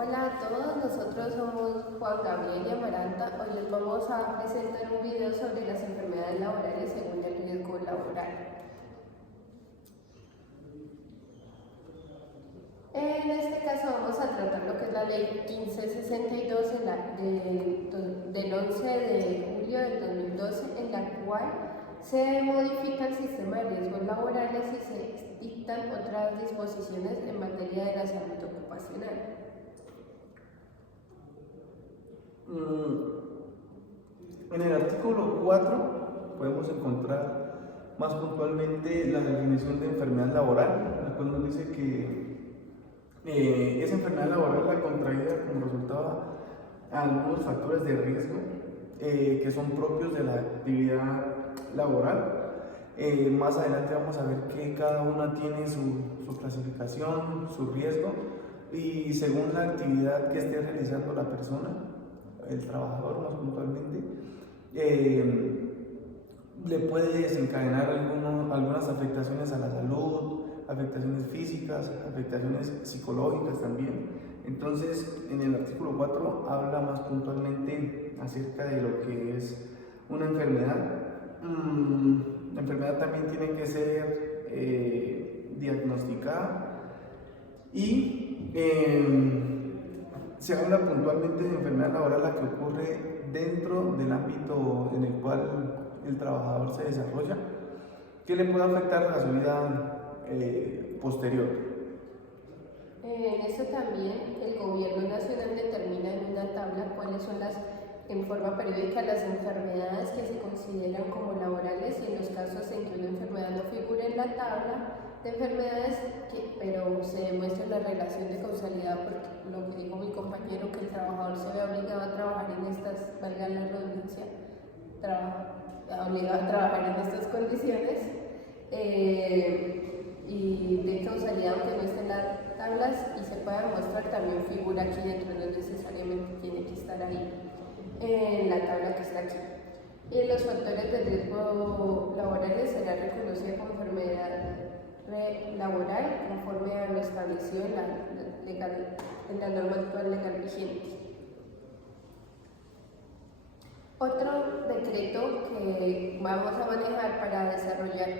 Hola a todos, nosotros somos Juan Gabriel y Amaranta. Hoy les vamos a presentar un video sobre las enfermedades laborales según el riesgo laboral. En este caso vamos a tratar lo que es la ley 1562 del 11 de julio del 2012, en la cual se modifica el sistema de riesgos laborales y se dictan otras disposiciones en materia de la salud ocupacional. En el artículo 4 podemos encontrar más puntualmente la definición de enfermedad laboral, la cual nos dice que esa enfermedad laboral la contraída como resultado a algunos factores de riesgo que son propios de la actividad laboral. Más adelante vamos a ver que cada una tiene su clasificación, su riesgo, y según la actividad que esté realizando la persona, el trabajador más puntualmente, le puede desencadenar algunas afectaciones a la salud, afectaciones físicas, afectaciones psicológicas también. Entonces, en el artículo 4 habla más puntualmente acerca de lo que es una enfermedad. La enfermedad también tiene que ser diagnosticada y se habla puntualmente de enfermedad laboral la que ocurre dentro del ámbito en el cual el trabajador se desarrolla, que le puede afectar a su vida posterior. En eso también el gobierno nacional determina en una tabla cuáles son en forma periódica las enfermedades que se consideran como laborales, y en los casos en que una enfermedad no figura en la tabla de enfermedades, pero se demuestra la relación de causalidad, porque lo que dijo mi compañero, que el trabajador se ve obligado a trabajar en estas, valga la redundancia, obligado a trabajar en estas condiciones, y de causalidad, aunque no esté en las tablas y se pueda demostrar, también figura aquí dentro, no necesariamente tiene que estar ahí en la tabla que está aquí. Y los factores de riesgo laborales será reconocida como enfermedad laboral conforme a lo establecido en la norma actual legal vigente. Otro decreto que vamos a manejar para desarrollar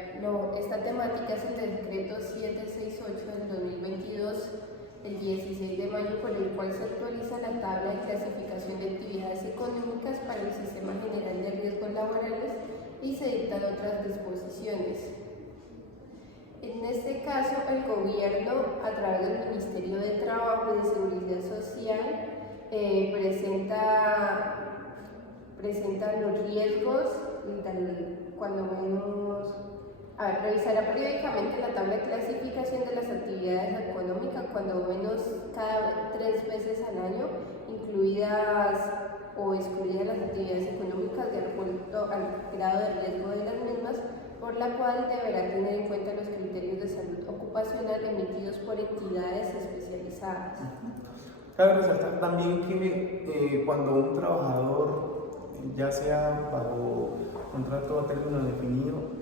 esta temática es el decreto 768 del 2022, el 16 de mayo, por el cual se actualiza la tabla de clasificación de actividades económicas para el Sistema General de Riesgos Laborales y se dictan otras disposiciones. En este caso, el gobierno, a través del Ministerio de Trabajo y de Seguridad Social, presenta los riesgos, cuando menos, revisará periódicamente la tabla de clasificación de las actividades económicas, cuando menos cada 3 veces al año, incluidas o excluidas las actividades económicas de acuerdo al grado de riesgo de las mismas, por la cual deberá tener en cuenta los criterios de salud ocupacional emitidos por entidades especializadas. Cabe resaltar también que cuando un trabajador, ya sea bajo contrato a término indefinido,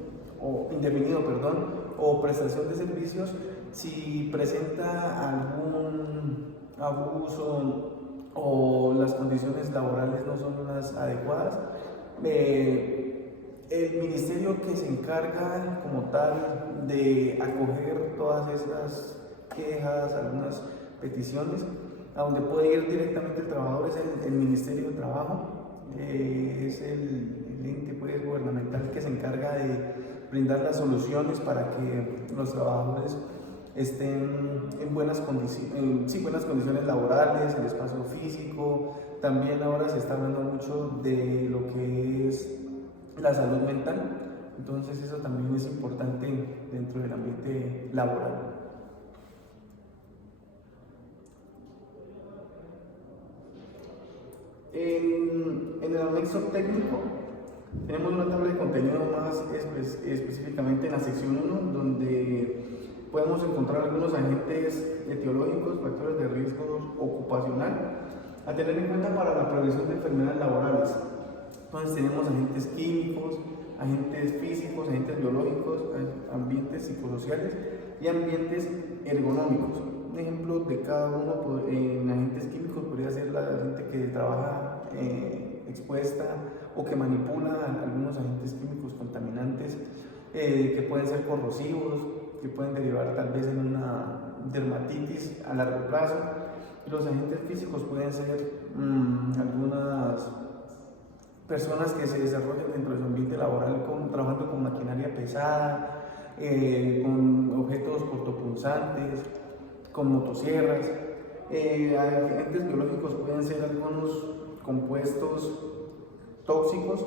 o prestación de servicios, si presenta algún abuso o las condiciones laborales no son las adecuadas, el ministerio que se encarga como tal de acoger todas estas quejas, algunas peticiones, a donde puede ir directamente el trabajador, es el Ministerio de Trabajo. Es el ente pues, gubernamental que se encarga de brindar las soluciones para que los trabajadores estén en buenas condiciones laborales, el espacio físico. También ahora se está hablando mucho de lo que es la salud mental, entonces eso también es importante dentro del ambiente laboral. En el anexo técnico tenemos una tabla de contenido más específicamente en la sección 1, donde podemos encontrar algunos agentes etiológicos, factores de riesgo ocupacional a tener en cuenta para la prevención de enfermedades laborales. Entonces tenemos agentes químicos, agentes físicos, agentes biológicos, ambientes psicosociales y ambientes ergonómicos. un ejemplo de cada uno en agentes químicos podría ser la gente que trabaja expuesta o que manipula algunos agentes químicos contaminantes que pueden ser corrosivos, que pueden derivar tal vez en una dermatitis a largo plazo. Los agentes físicos pueden ser algunas personas que se desarrollan dentro de su ambiente laboral trabajando con maquinaria pesada, con objetos cortopunzantes, con motosierras. Agentes biológicos pueden ser algunos compuestos tóxicos,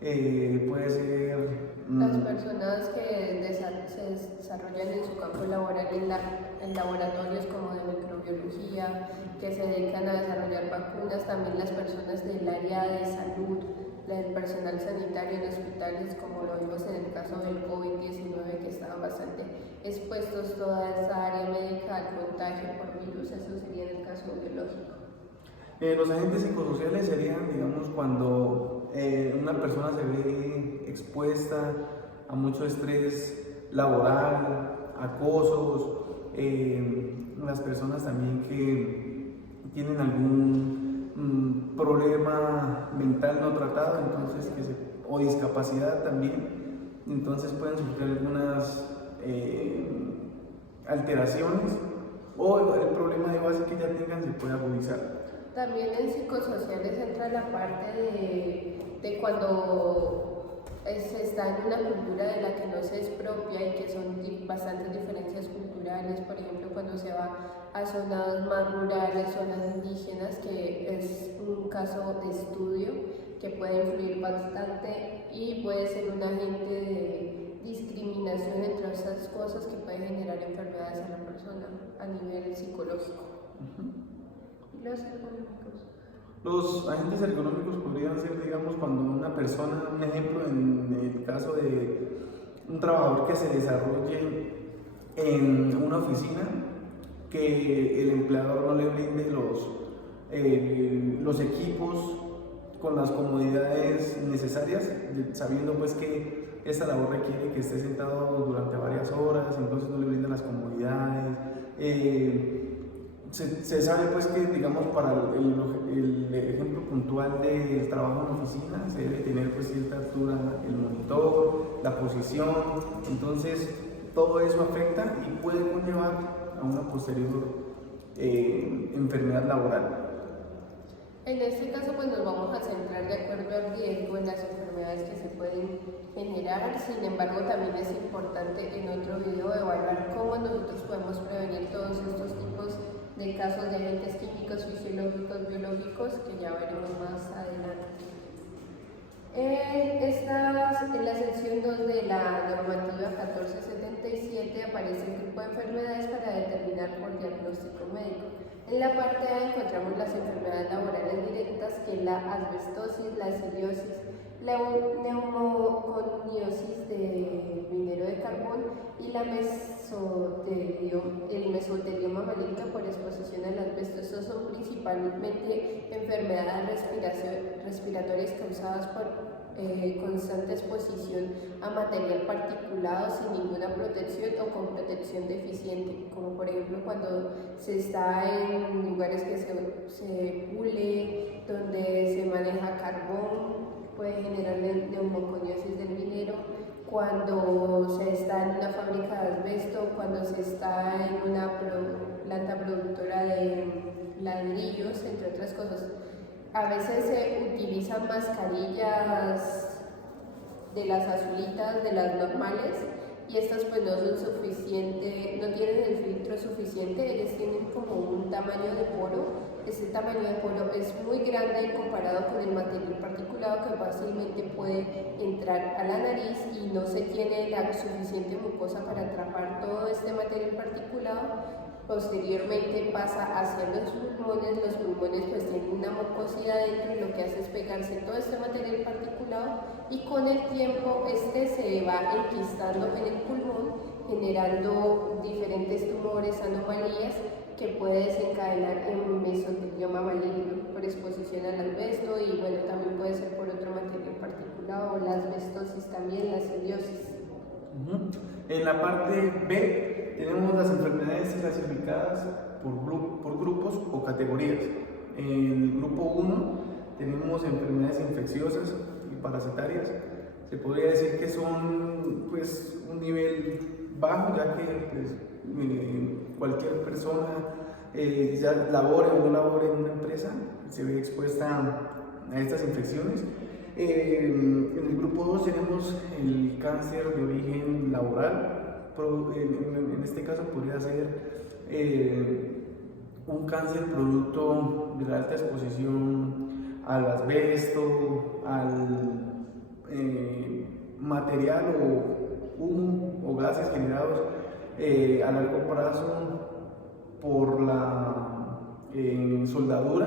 puede ser las personas que se desarrollan en su campo laboral en laboratorios como de microbiología, que se dedican a desarrollar vacunas, también las personas del área de salud, el personal sanitario en hospitales, como lo vimos en el caso del COVID-19, que estaban bastante expuestos toda esa área médica al contagio por virus. Eso sería en el caso biológico. Los agentes psicosociales serían, digamos, cuando una persona se ve expuesta a mucho estrés laboral, acosos, las personas también que tienen algún problema mental no tratado, entonces, o discapacidad también, entonces pueden sufrir algunas alteraciones, o el problema de base que ya tengan se puede agudizar. También en psicosociales entra la parte de cuando se está en una cultura de la que no se expropia y que son bastantes diferencias culturales, por ejemplo cuando se va a zonas más rurales, zonas indígenas, que es un caso de estudio que puede influir bastante y puede ser un agente de discriminación entre esas cosas que puede generar enfermedades a la persona a nivel psicológico. Los ergonómicos. Los agentes ergonómicos podrían ser, digamos, cuando una persona, un ejemplo en el caso de un trabajador que se desarrolle en una oficina, que el empleador no le brinde los equipos con las comodidades necesarias, sabiendo pues que esta labor requiere que esté sentado durante varias horas, entonces no le brindan las comodidades. Se sabe pues que, digamos, para el ejemplo puntual del trabajo en oficina se debe tener pues cierta altura el monitor, la posición, entonces todo eso afecta y puede conllevar a una posterior enfermedad laboral. En este caso pues nos vamos a centrar de acuerdo al riesgo en las enfermedades que se pueden generar, sin embargo también es importante en otro video evaluar cómo nosotros podemos prevenir todos estos tipos de casos de agentes químicos, fisiológicos, biológicos, que ya veremos más adelante. En la sección 2 de la normativa 1477 aparece el grupo de enfermedades para determinar por diagnóstico médico. En la parte A encontramos las enfermedades laborales directas, que es la asbestosis, la siliosis, la neumoconiosis del minero de carbón y el mesotelioma maligno por exposición al asbesto. Estos son principalmente enfermedades respiratorias causadas por constante exposición a material particulado sin ninguna protección o con protección deficiente, como por ejemplo cuando se está en lugares que se pule, donde se maneja carbón, puede generar neumoconiosis del minero, cuando se está en una fábrica de asbesto, cuando se está en una planta productora de ladrillos, entre otras cosas. A veces se utilizan mascarillas de las azulitas, de las normales, y estas pues no son suficientes, no tienen el filtro suficiente, ellas tienen como un tamaño de poro. Este tamaño de poro es muy grande comparado con el material particulado que fácilmente puede entrar a la nariz y no se tiene la suficiente mucosa para atrapar todo este material particulado. Posteriormente pasa hacia los pulmones pues tienen una mucosidad dentro y lo que hace es pegarse todo este material particulado y con el tiempo este se va enquistando en el pulmón, generando diferentes tumores, anomalías que puede desencadenar en mesotelioma maligno por exposición al asbesto y bueno, también puede ser por otro material particulado, la asbestosis también, la siliosis. En la parte B tenemos las enfermedades enfermedades clasificadas por grupos o categorías. En el grupo 1 tenemos enfermedades infecciosas y parasitarias. Se podría decir que son pues, un nivel bajo, ya que pues, cualquier persona, ya labore o no labore en una empresa, se ve expuesta a estas infecciones. En el grupo 2 tenemos el cáncer de origen laboral. En este caso podría ser un cáncer producto de la alta exposición al asbesto, al material o humo o gases generados a largo plazo por la soldadura.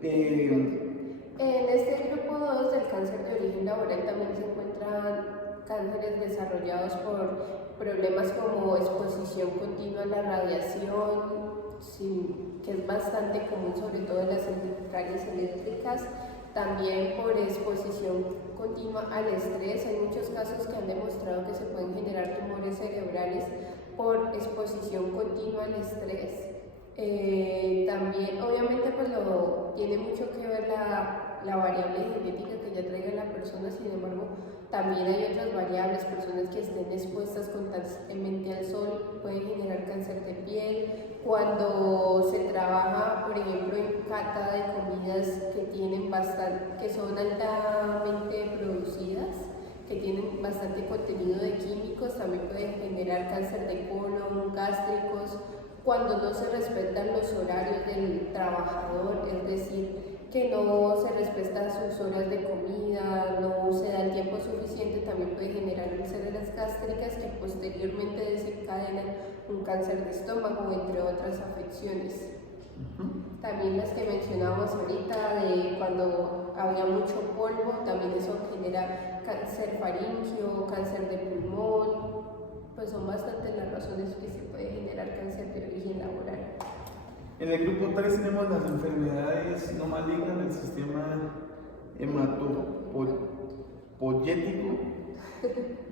En este grupo 2 del cáncer de origen laboral también se encuentran cánceres desarrollados por problemas como exposición continua a la radiación, sí, que es bastante común sobre todo en las centrales eléctricas, también por exposición continua al estrés. Hay muchos casos que han demostrado que se pueden generar tumores cerebrales por exposición continua al estrés. También obviamente pues tiene mucho que ver la variable genética que ya traiga la persona, sin embargo también hay otras variables. Personas que estén expuestas constantemente al sol pueden generar cáncer de piel. Cuando se trabaja por ejemplo en cata de comidas que son altamente producidas, que tienen bastante contenido de químicos, también pueden generar cáncer de colon, gástricos. Cuando no se respetan los horarios del trabajador, es decir, que no se respetan sus horas de comida, no se da el tiempo suficiente, también puede generar úlceras gástricas que posteriormente desencadenan un cáncer de estómago, entre otras afecciones. También las que mencionamos ahorita, de cuando había mucho polvo, también eso genera cáncer faríngeo, cáncer de pulmón. Pues son bastantes las razones que se puede generar cáncer de origen laboral. En el grupo 3 tenemos las enfermedades no malignas del sistema hematopoyético.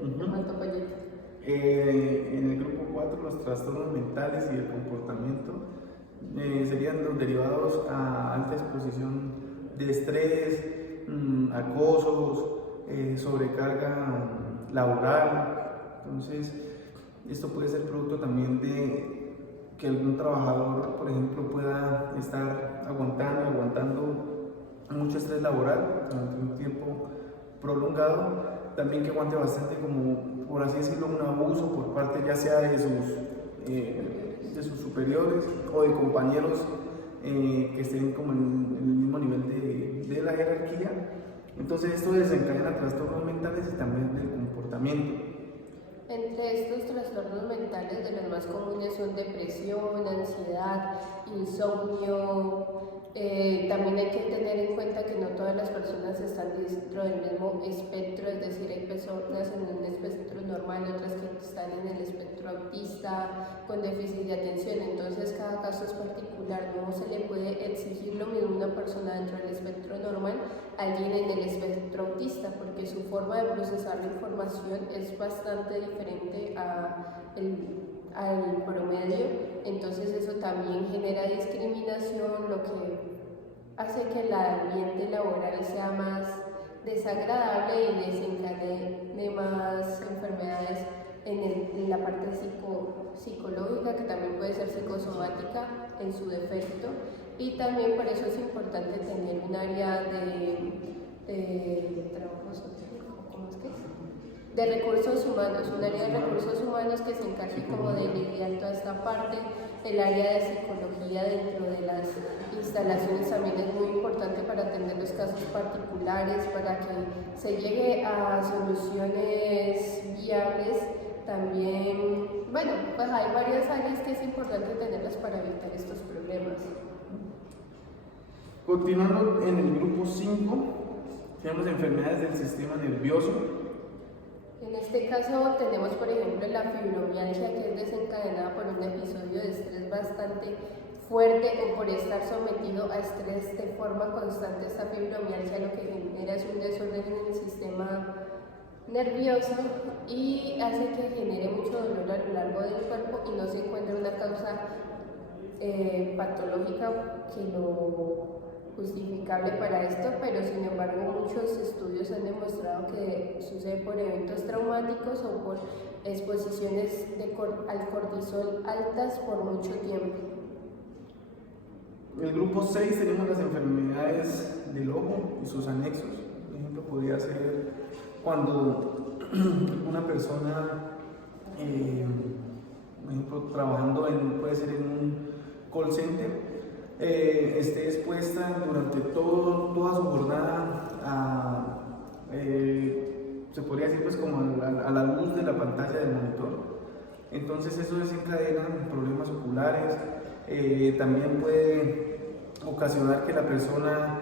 Hematopoyético. En el grupo 4 los trastornos mentales y el comportamiento serían los derivados a alta exposición de estrés, acosos, sobrecarga laboral. Entonces, esto puede ser producto también de que algún trabajador, por ejemplo, pueda estar aguantando mucho estrés laboral durante un tiempo prolongado, también que aguante bastante, como por así decirlo, un abuso por parte ya sea de sus superiores o de compañeros que estén como en el mismo nivel de la jerarquía. Entonces esto desencadena trastornos mentales y también del comportamiento. Entre estos trastornos mentales, de los más comunes son depresión, ansiedad, insomnio. También hay que tener en cuenta que no todas las personas están dentro del mismo espectro, es decir, hay personas en un espectro normal, otras que están en el espectro autista, con déficit de atención. Entonces cada caso es particular, no se le puede exigir lo mismo a una persona dentro del espectro normal a alguien en el espectro autista, porque su forma de procesar la información es bastante diferente al promedio. Entonces eso también genera discriminación, lo que hace que el ambiente laboral sea más desagradable y desencadene más enfermedades en la parte psicológica, que también puede ser psicosomática en su defecto. Y también por eso es importante tener un área de trabajo social, ¿cómo es que es? De recursos humanos, un área de recursos humanos que se encargue como de lidiar toda esta parte. El área de psicología dentro de las instalaciones también es muy importante para atender los casos particulares, para que se llegue a soluciones viables. También, bueno, pues hay varias áreas que es importante tenerlas para evitar estos problemas. Continuando en el grupo 5, tenemos enfermedades del sistema nervioso. En este caso tenemos, por ejemplo, la fibromialgia, que es desencadenada por un episodio de estrés bastante fuerte o por estar sometido a estrés de forma constante. Esta fibromialgia lo que genera es un desorden en el sistema nervioso y hace que genere mucho dolor a lo largo del cuerpo y no se encuentra una causa patológica que lo justificable para esto, pero sin embargo muchos estudios han demostrado que sucede por eventos traumáticos o por exposiciones al cortisol altas por mucho tiempo. En el grupo 6 tenemos las enfermedades del ojo y sus anexos. Por ejemplo, podría ser cuando una persona, por ejemplo, trabajando puede ser en un call center, esté expuesta durante toda su jornada se podría decir pues como a la luz de la pantalla del monitor. Entonces eso desencadena problemas oculares, también puede ocasionar que la persona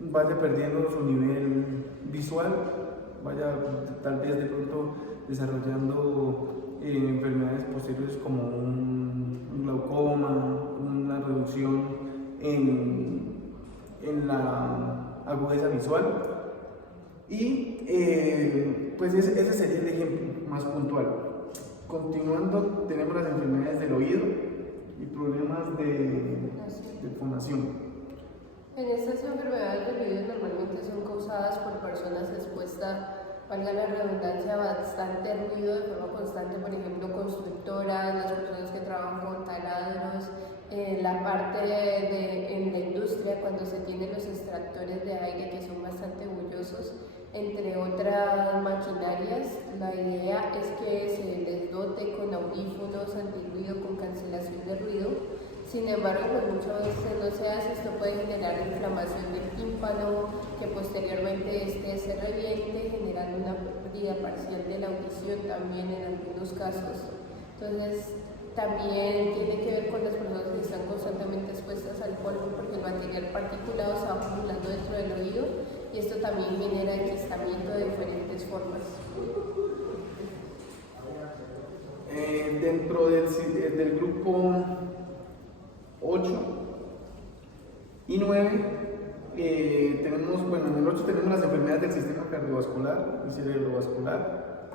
vaya perdiendo su nivel visual, vaya tal vez de pronto desarrollando enfermedades posteriores como un glaucoma, una reducción en la agudeza visual. Y pues ese sería el ejemplo más puntual. Continuando, tenemos las enfermedades del oído y problemas de fonación. En estas enfermedades del oído normalmente son causadas por personas expuestas, valga la redundancia, a bastante ruido de forma constante, por ejemplo, constructoras, las personas que trabajan con taladros, la parte en la industria cuando se tienen los extractores de aire que son bastante bullosos, entre otras maquinarias. La idea es que se les dote con audífonos antirruido, con cancelación de ruido. Sin embargo, pues muchas veces no se hace. Esto puede generar inflamación del tímpano, que posteriormente se reviente, generando una pérdida parcial de la audición también en algunos casos. Entonces, también tiene que ver con las personas que están constantemente expuestas al polvo, porque el material particulado se va acumulando dentro del oído y esto también genera enquistamiento de diferentes formas. Dentro del grupo 8 y 9 tenemos, bueno, en el 8 tenemos las enfermedades del sistema cardiovascular y cerebrovascular.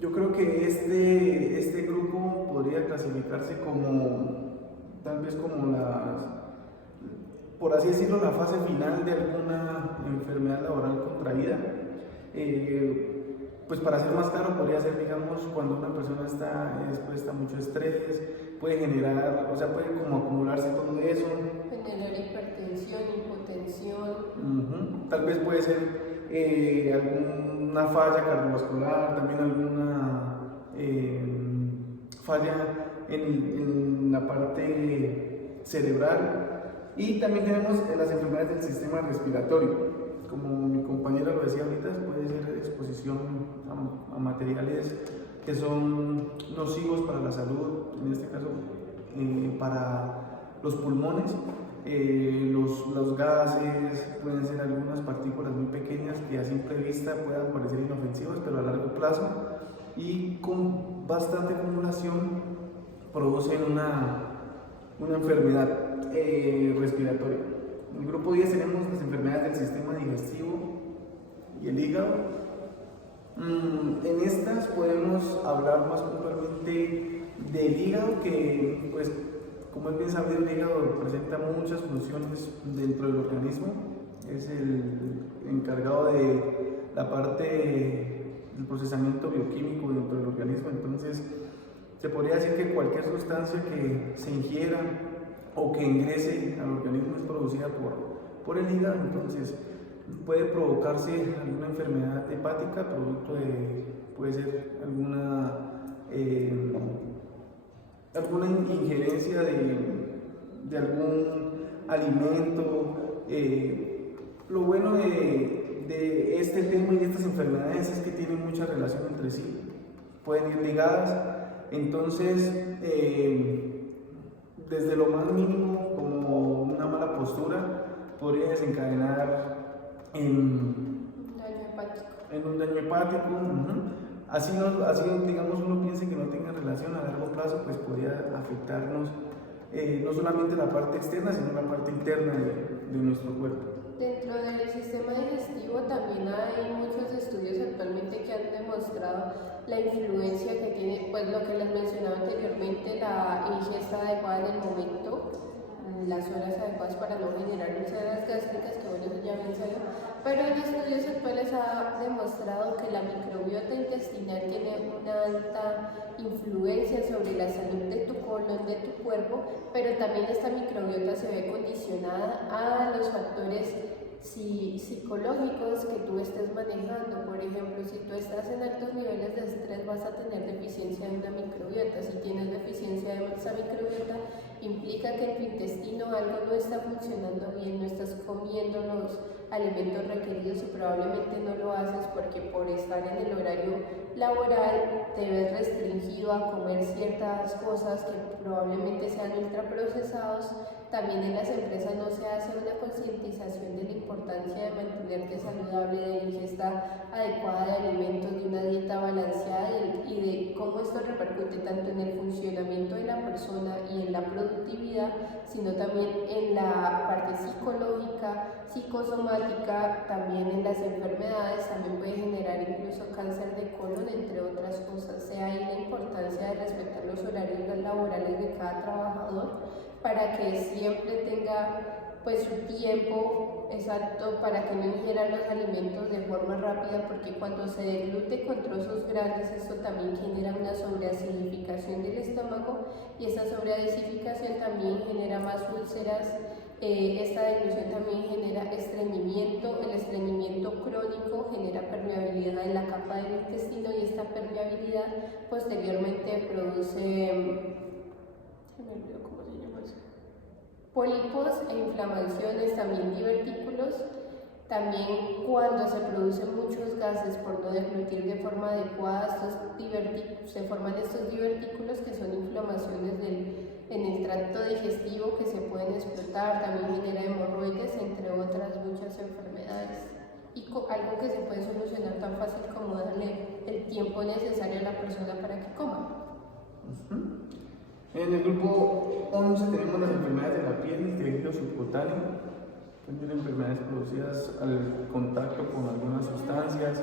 Yo creo que este grupo podría clasificarse como, tal vez como por así decirlo, la fase final de alguna enfermedad laboral contraída. Pues para ser más claro, podría ser, digamos, cuando una persona está expuesta a mucho estrés, puede generar, o sea, puede como acumularse todo eso. Generar hipertensión, hipotensión. Tal vez puede ser alguna falla cardiovascular, también alguna falla en la parte cerebral. Y también tenemos las enfermedades del sistema respiratorio. Como mi compañera lo decía ahorita, puede ser exposición a materiales que son nocivos para la salud, en este caso para los pulmones, los gases, pueden ser algunas partículas muy pequeñas que a simple vista puedan parecer inofensivas, pero a largo plazo y con bastante acumulación producen una enfermedad respiratoria. En el grupo 10 tenemos las enfermedades del sistema digestivo y el hígado. En estas podemos hablar más puntualmente del hígado, que pues como es bien sabido, el hígado presenta muchas funciones dentro del organismo. Es el encargado de la parte del procesamiento bioquímico dentro del organismo. Entonces se podría decir que cualquier sustancia que se ingiera o que ingrese al organismo es producida por el hígado. Entonces puede provocarse alguna enfermedad hepática producto puede ser alguna injerencia de algún alimento. Lo bueno de este tema y de estas enfermedades es que tienen mucha relación entre sí, pueden ir ligadas. Entonces desde lo más mínimo, como una mala postura, podría desencadenar en un daño hepático. Así, digamos, uno piensa que no tenga relación a largo plazo, pues podría afectarnos no solamente la parte externa, sino la parte interna de nuestro cuerpo. Dentro del sistema digestivo también hay muchos estudios actualmente que han demostrado la influencia que tiene, pues lo que les mencionaba anteriormente, la ingesta adecuada en el momento, las horas adecuadas para no generar úlceras gástricas, que bueno, eso ya bien sabido, pero en estudios actuales ha demostrado que la microbiota intestinal tiene una alta influencia sobre la salud de tu colon, de tu cuerpo, pero también esta microbiota se ve condicionada a los factores psicológicos que tú estés manejando. Por ejemplo, si tú estás en altos niveles de estrés, vas a tener deficiencia de una microbiota. Si tienes deficiencia de esa microbiota, implica que en tu intestino algo no está funcionando bien, no estás comiendo los alimentos requeridos y probablemente no lo haces porque por estar en el horario laboral te ves restringido a comer ciertas cosas que probablemente sean ultraprocesados. También en las empresas no se hace una concientización de la importancia de mantenerte saludable, de la ingesta adecuada de alimentos, de una dieta balanceada y de cómo esto repercute tanto en el funcionamiento de la persona y en la productividad, sino también en la parte psicológica, psicosomática, también en las enfermedades. También puede generar incluso cáncer de colon, entre otras cosas. Sea ahí la importancia de respetar los horarios laborales de cada trabajador, para que siempre tenga pues su tiempo exacto para que no ingiera los alimentos de forma rápida, porque cuando se deglute con trozos grandes, esto también genera una sobreacidificación del estómago y esa sobreacidificación también genera más úlceras. Esta deglución también genera estreñimiento, el estreñimiento crónico genera permeabilidad en la capa del intestino y esta permeabilidad posteriormente produce pólipos e inflamaciones, también divertículos. También cuando se producen muchos gases por no deglutir de forma adecuada, se forman estos divertículos que son inflamaciones en el tracto digestivo que se pueden explotar. También genera hemorroides, entre otras muchas enfermedades. Y algo que se puede solucionar tan fácil como darle el tiempo necesario a la persona para que coma. En el grupo 11 tenemos las enfermedades de la piel y tejido subcutáneo. También enfermedades producidas al contacto con algunas sustancias.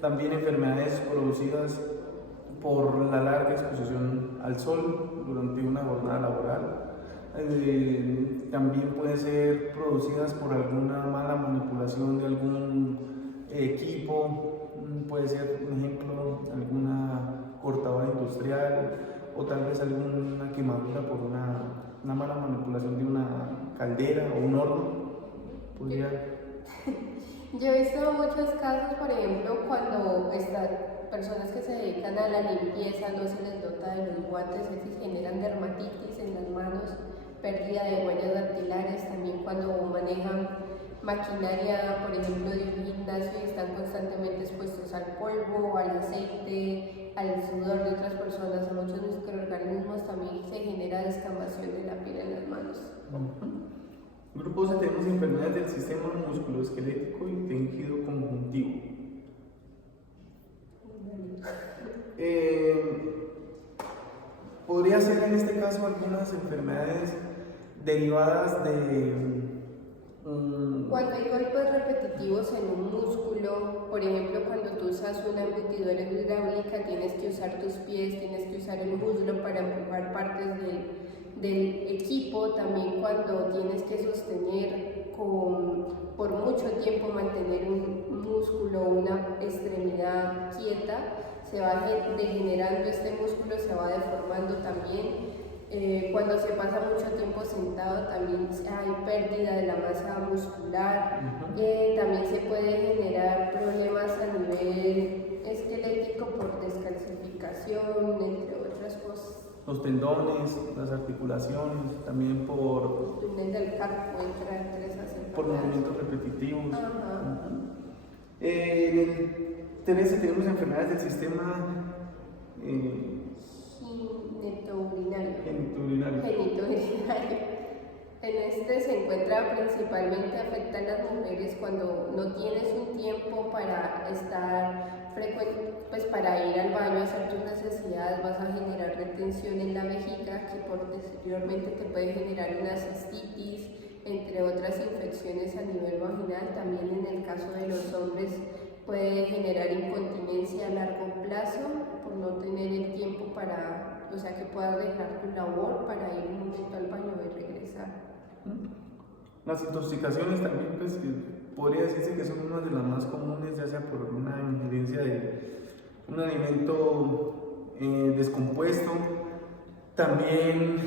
También enfermedades producidas por la larga exposición al sol durante una jornada laboral. También pueden ser producidas por alguna mala manipulación de algún equipo. Puede ser, por ejemplo, alguna cortadora industrial, o tal vez alguna quemadura por una mala manipulación de una caldera o un horno. Podría... Yo he visto muchos casos, por ejemplo, cuando estas personas que se dedican a la limpieza no se les dota de los guantes, se generan dermatitis en las manos, pérdida de huellas dactilares. También cuando manejan maquinaria, por ejemplo, de un gimnasio y están constantemente expuestos al polvo, al aceite, al sudor de otras personas, a muchos microorganismos, también se genera descamación de la piel en las manos. Grupo 11 tenemos enfermedades del sistema musculoesquelético y tejido conjuntivo. Podría ser en este caso algunas enfermedades derivadas de cuando hay golpes repetitivos en un músculo, por ejemplo, cuando tú usas una embutidora hidráulica, tienes que usar tus pies, tienes que usar el muslo para empujar partes del equipo. También cuando tienes que sostener por mucho tiempo, mantener un músculo o una extremidad quieta, se va degenerando este músculo, se va deformando también. Cuando se pasa mucho tiempo sentado también hay pérdida de la masa muscular. También se puede generar problemas a nivel esquelético por descalcificación, entre otras cosas. Los tendones, las articulaciones, también por túnel del carpo, entre esas enfermedades. Por movimientos repetitivos. En el 13 tenemos enfermedades del sistema genitourinario. En este se encuentra principalmente, afecta a las mujeres cuando no tienes un tiempo para estar pues para ir al baño a hacer tus necesidades, vas a generar retención en la vejiga que posteriormente te puede generar una cistitis, entre otras infecciones a nivel vaginal. También en el caso de los hombres puede generar incontinencia a largo plazo por no tener el tiempo para, o sea, que puedas dejar tu labor para ir un momento al baño y regresar. Las intoxicaciones también, pues, que podría decirse que son una de las más comunes, ya sea por una ingerencia de un alimento descompuesto, también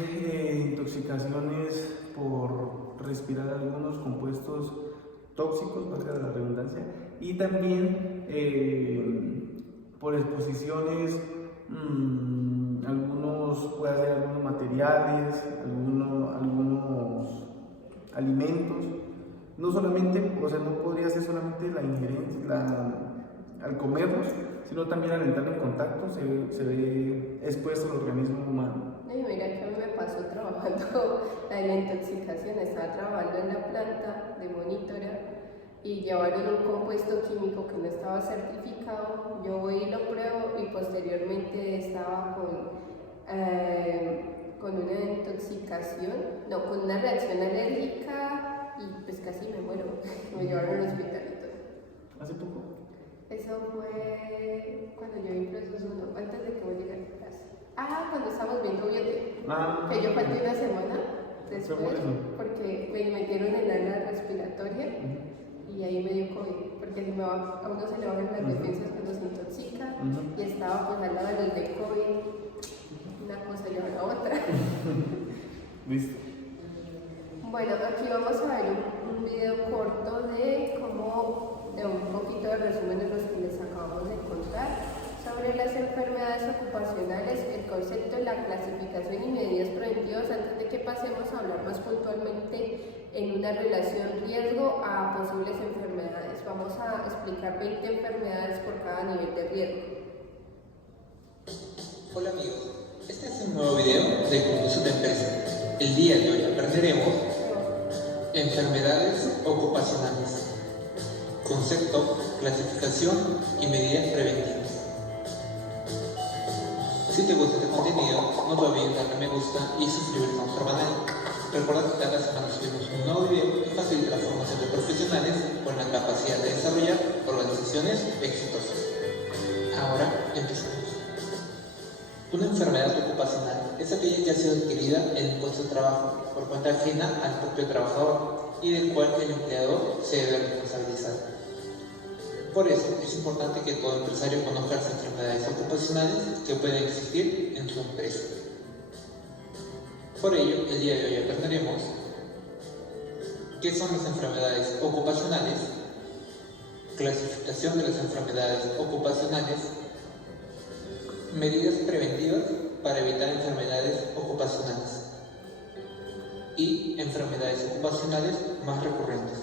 intoxicaciones por respirar algunos compuestos tóxicos, valga la redundancia, y también por exposiciones, puede haber algunos materiales, algunos alimentos, no solamente, o sea, no podría ser solamente la injerencia, al comerlos, sino también al entrar en contacto se ve expuesto el organismo humano. Y mira que a mí me pasó trabajando la intoxicación, estaba trabajando en la planta de monitora y llevaron un compuesto químico que no estaba certificado, yo voy y lo pruebo y posteriormente estaba con una intoxicación, no, con una reacción alérgica y pues casi me muero, me llevaron al hospital y todo. ¿Hace poco? Eso fue cuando yo vi Proceso 1, antes de que voy a llegar a clase. Cuando estábamos viendo Biote, que yo falté una semana después porque me metieron en la ala respiratoria y ahí me dio COVID, porque a uno se le bajan las defensas cuando se intoxica y estaba pues al lado de los de COVID, una cosa lleva a la otra. Listo. Bueno, aquí vamos a ver un video corto de un poquito de resumen de los que les acabamos de contar sobre las enfermedades ocupacionales, el concepto, la clasificación y medidas preventivas. Antes de que pasemos a hablar más puntualmente en una relación riesgo a posibles enfermedades, vamos a explicar 20 enfermedades por cada nivel de riesgo. Hola amigos, este es un nuevo video de Concurso de Empresa. El día de hoy aprenderemos enfermedades ocupacionales, concepto, clasificación y medidas preventivas. Si te gusta este contenido, no te olvides darle me gusta y suscribirte a nuestro canal. Recuerda que cada semana subimos un nuevo video que facilita la formación de profesionales con la capacidad de desarrollar organizaciones exitosas. Ahora empezamos. Una enfermedad ocupacional es aquella que ha sido adquirida en un puesto de trabajo por cuenta ajena al propio trabajador y del cual el empleador se debe responsabilizar. Por eso es importante que todo empresario conozca las enfermedades ocupacionales que pueden existir en su empresa. Por ello, el día de hoy aprenderemos qué son las enfermedades ocupacionales, clasificación de las enfermedades ocupacionales, medidas preventivas para evitar enfermedades ocupacionales y enfermedades ocupacionales más recurrentes.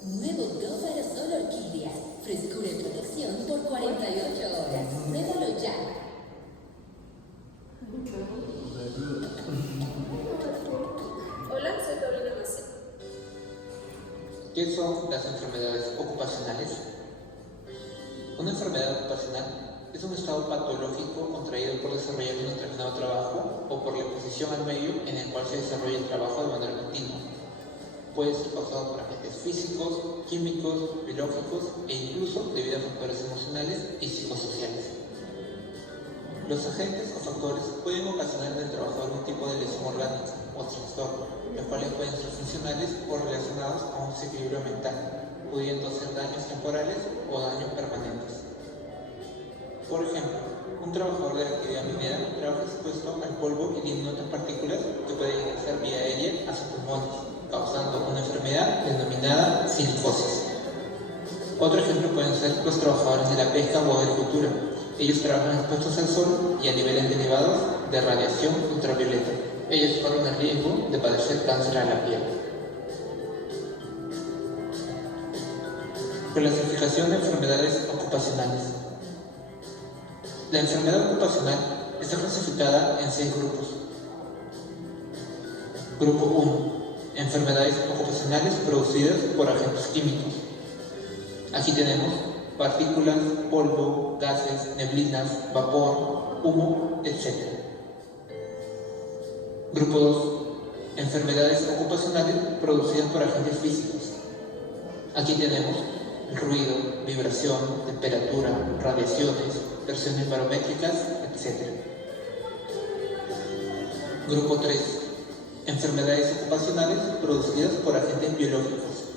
Nuevo Dove Aerosol Orquídea. Frescura y protección por 48 horas. Pruébalo ya. Hola, soy Paulina Mace. ¿Qué son las enfermedades ocupacionales? Una enfermedad ocupacional es un estado patológico contraído por desarrollar un determinado trabajo o por la exposición al medio en el cual se desarrolla el trabajo de manera continua. Puede ser causado por agentes físicos, químicos, biológicos e incluso debido a factores emocionales y psicosociales. Los agentes o factores pueden ocasionar en el trabajador un tipo de lesión orgánica o trastorno, los cuales pueden ser funcionales o relacionados a un desequilibrio mental, pudiendo ser daños temporales o daños permanentes. Por ejemplo, un trabajador de la actividad minera trabaja expuesto al polvo y diminutas partículas que pueden ingresar vía aérea a sus pulmones, causando una enfermedad denominada silicosis. Otro ejemplo pueden ser los trabajadores de la pesca o agricultura. Ellos trabajan expuestos al sol y a niveles elevados de radiación ultravioleta. Ellos corren el riesgo de padecer cáncer a la piel. Clasificación de enfermedades ocupacionales. La enfermedad ocupacional está clasificada en 6 grupos. Grupo 1. Enfermedades ocupacionales producidas por agentes químicos. Aquí tenemos partículas, polvo, gases, neblinas, vapor, humo, etc. Grupo 2. Enfermedades ocupacionales producidas por agentes físicos. Aquí tenemos ruido, vibración, temperatura, radiaciones, presiones barométricas, etc. Grupo 3. Enfermedades ocupacionales producidas por agentes biológicos.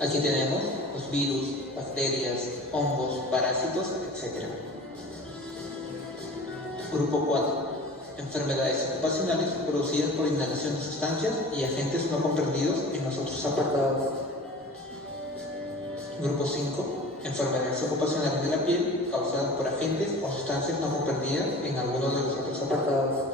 Aquí tenemos los virus, bacterias, hongos, parásitos, etc. Grupo 4. Enfermedades ocupacionales producidas por inhalación de sustancias y agentes no comprendidos en los otros apartados. Grupo 5. Enfermedades ocupacionales de la piel causadas por agentes o sustancias no comprendidas en alguno de los otros apartados.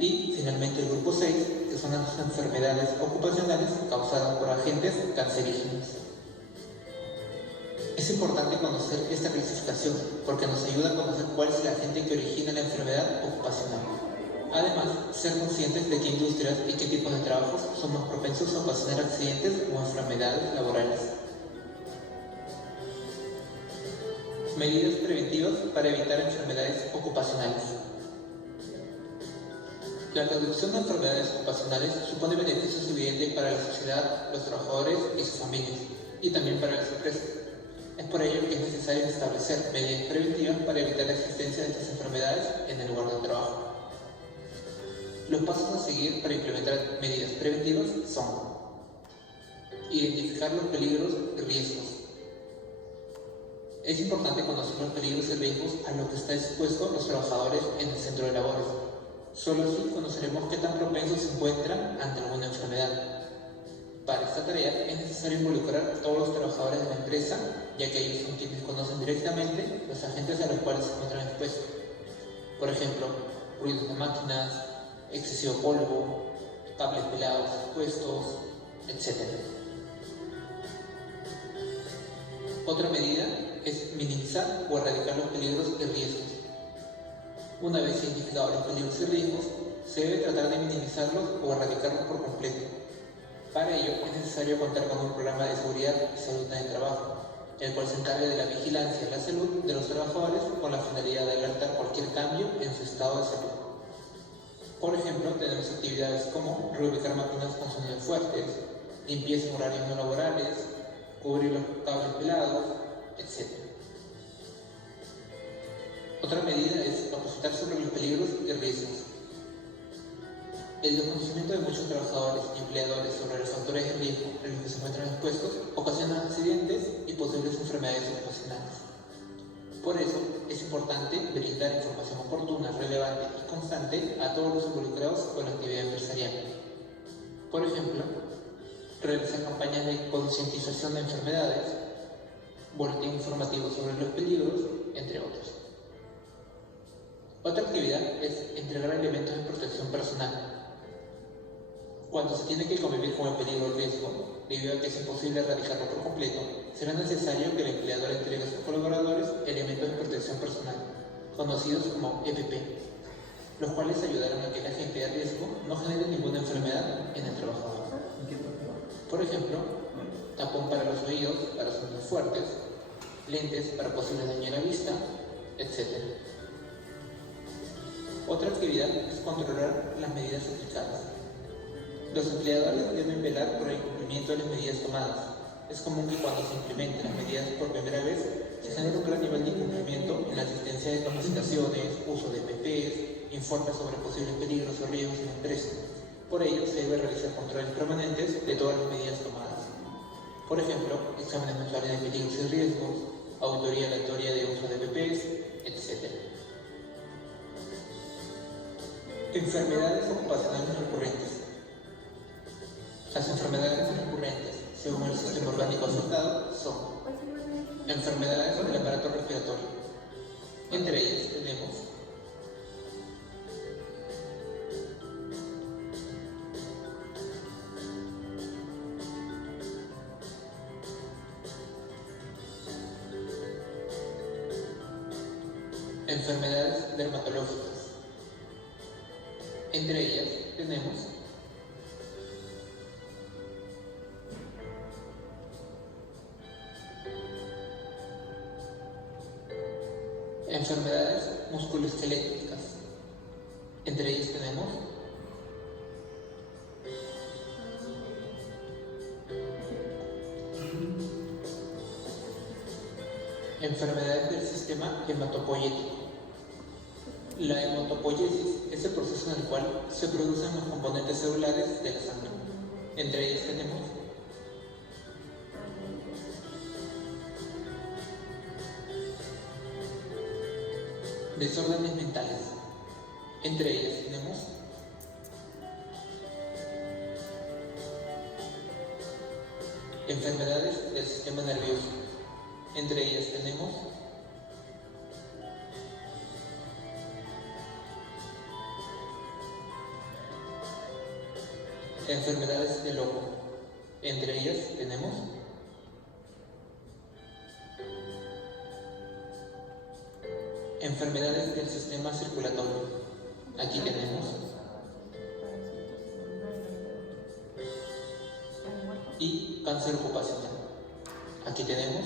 Y finalmente el grupo 6, que son las enfermedades ocupacionales causadas por agentes cancerígenos. Es importante conocer esta clasificación porque nos ayuda a conocer cuál es el agente que origina la enfermedad ocupacional. Además, ser conscientes de qué industrias y qué tipos de trabajos son más propensos a ocasionar accidentes o enfermedades laborales. Medidas preventivas para evitar enfermedades ocupacionales. La reducción de enfermedades ocupacionales supone beneficios evidentes para la sociedad, los trabajadores y sus familias, y también para las empresas. Es por ello que es necesario establecer medidas preventivas para evitar la existencia de estas enfermedades en el lugar de trabajo. Los pasos a seguir para implementar medidas preventivas son: identificar los peligros y riesgos. Es importante conocer los peligros y riesgos a los que están expuestos los trabajadores en el centro de labores. Solo así conoceremos qué tan propensos se encuentran ante alguna enfermedad. Para esta tarea es necesario involucrar a todos los trabajadores de la empresa, ya que ellos son quienes conocen directamente los agentes a los cuales se encuentran expuestos. Por ejemplo, ruidos de máquinas, excesivo polvo, cables pelados expuestos, etc. Otra medida es minimizar o erradicar los peligros y riesgos. Una vez identificados los peligros y riesgos, se debe tratar de minimizarlos o erradicarlos por completo. Para ello es necesario contar con un programa de seguridad y salud en el trabajo, el cual se encargue de la vigilancia de la salud de los trabajadores con la finalidad de alertar cualquier cambio en su estado de salud. Por ejemplo, tenemos actividades como reubicar máquinas con sonidos fuertes, limpieza en horarios no laborales, cubrir los cables pelados, etc. Otra medida es capacitar sobre los peligros y riesgos. El desconocimiento de muchos trabajadores y empleadores sobre los factores de riesgo en los que se encuentran expuestos ocasiona accidentes y posibles enfermedades ocupacionales. Por eso, es importante brindar información oportuna, relevante y constante a todos los involucrados con la actividad empresarial. Por ejemplo, realizar campañas de concientización de enfermedades, boletín informativo sobre los peligros, entre otros. Otra actividad es entregar elementos de protección personal. Cuando se tiene que convivir con el peligro o riesgo, debido a que es imposible erradicarlo por completo, será necesario que el empleador entregue a sus colaboradores elementos de protección personal, conocidos como EPP, los cuales ayudarán a que el agente de riesgo no genere ninguna enfermedad en el trabajador. Por ejemplo, tapón para los oídos, para sonidos fuertes, lentes para posibles daños a la vista, etc. Otra actividad es controlar las medidas aplicadas. Los empleadores deben velar por el cumplimiento de las medidas tomadas. Es común que cuando se implementen las medidas por primera vez, se genere un gran nivel de incumplimiento en la asistencia de capacitaciones, uso de EPPs, informes sobre posibles peligros o riesgos en la empresa. Por ello, se debe realizar controles permanentes de todas las medidas tomadas. Por ejemplo, exámenes mensuales de peligros y riesgos, auditoría aleatoria de uso de EPPs, etc. Enfermedades ocupacionales recurrentes. Las enfermedades recurrentes, según el sistema orgánico afectado, son enfermedades del aparato respiratorio. Entre ellas tenemos enfermedades dermatológicas. Entre ellas tenemos enfermedades musculoesqueléticas. Entre ellas tenemos Enfermedades del sistema hematopoyético. La hematopoiesis es el proceso en el cual se producen los componentes celulares de la sangre. Entre ellas tenemos desórdenes mentales. Entre ellas tenemos enfermedades del sistema nervioso. Entre ellas tenemos enfermedades del ojo. Entre ellas tenemos enfermedades del sistema circulatorio. Aquí tenemos y cáncer ocupacional. Aquí tenemos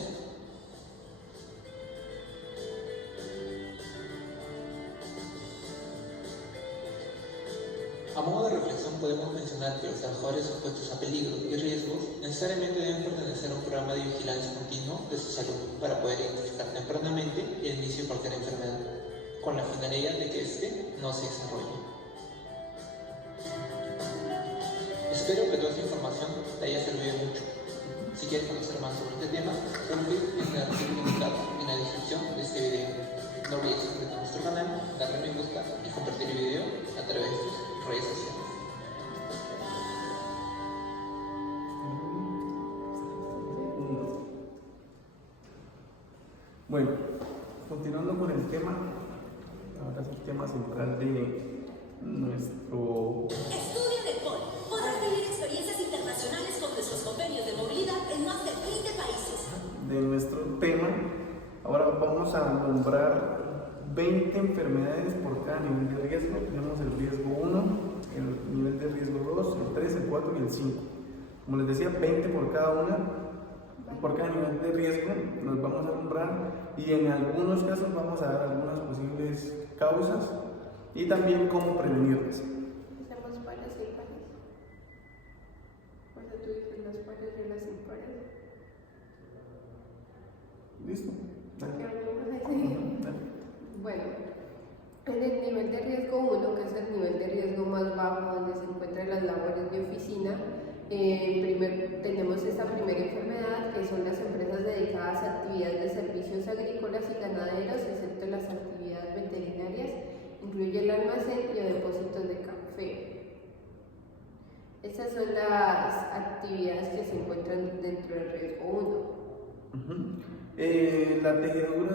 a modo de reflexión podemos mencionar que los trabajadores expuestos a peligros y riesgos necesariamente deben pertenecer a un programa de vigilancia continuo de su salud para poder identificar tempranamente el inicio de cualquier enfermedad, con la finalidad de que éste no se desarrolle. Espero que toda esta información te haya servido mucho. Si quieres conocer más sobre este tema, puedes ver en el artículo indicado en la descripción de este video. No olvides suscribirte a nuestro canal, darle me gusta y compartir el video a través de tus redes sociales. Bueno, continuando con el tema, ahora es el tema central de nuestro... Estudia en el POL. Podrás vivir experiencias internacionales con nuestros convenios de movilidad en más de 20 países. de nuestro tema. Ahora vamos a nombrar 20 enfermedades por cada nivel de riesgo. Tenemos el riesgo 1, el nivel de riesgo 2, el 3, el 4 y el 5. Como les decía, 20 por cada una, por cada nivel de riesgo nos vamos a nombrar, y en algunos casos vamos a dar algunas posibles causas y también cómo prevenirlas. Hacemos pares y impares. O sea, tú dices las pares y las impares. ¿Listo? Dale. ¿Qué hablamos así? Dale. Bueno, en el nivel de riesgo 1, que es el nivel de riesgo más bajo donde se encuentran las labores de oficina, tenemos esta primera enfermedad, que son las empresas dedicadas a actividades de servicios agrícolas y ganaderos, excepto las actividades veterinarias, incluye el almacén y depósitos de café. Estas son las actividades que se encuentran dentro del riesgo 1. La tejedura,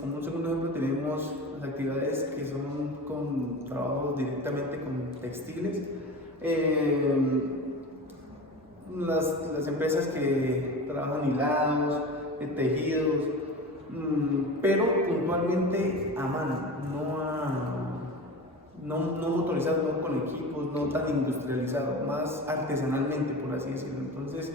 como un segundo ejemplo, tenemos las actividades que son con trabajos directamente con textiles. Las empresas que trabajan hilados, tejidos, pero puntualmente a mano, no motorizado, no con equipos, no tan industrializado, más artesanalmente, por así decirlo. Entonces,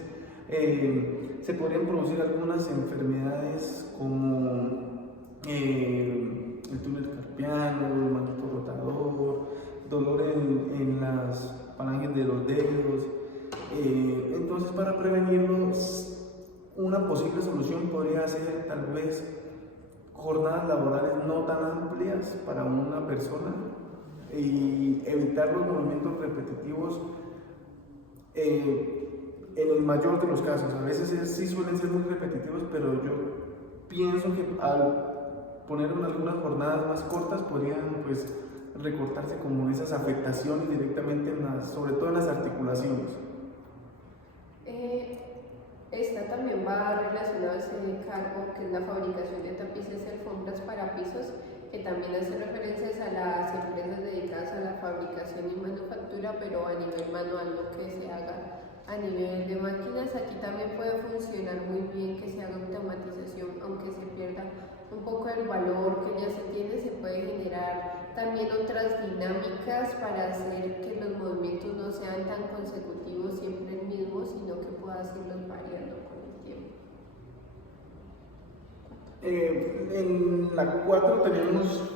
se podrían producir algunas enfermedades como el túnel carpiano, el manguito rotador, dolor en las falanges de los dedos. Entonces, para prevenirlos, una posible solución podría ser tal vez jornadas laborales no tan amplias para una persona y evitar los movimientos repetitivos en el mayor de los casos. A veces sí suelen ser muy repetitivos, pero yo pienso que al poner algunas jornadas más cortas podrían pues recortarse como esas afectaciones directamente sobre todo en las articulaciones. Esta también va relacionada a ese cargo, que es la fabricación de tapices y alfombras para pisos, que también hace referencias a las empresas dedicadas a la fabricación y manufactura, pero a nivel manual, no que se haga a nivel de máquinas. Aquí también puede funcionar muy bien que se haga automatización, aunque se pierda un poco el valor que ya se tiene. Se puede generar también otras dinámicas para hacer que los movimientos no sean tan consecutivos siempre el mismo, sino que puedas irlos variando con el tiempo. En la 4 tenemos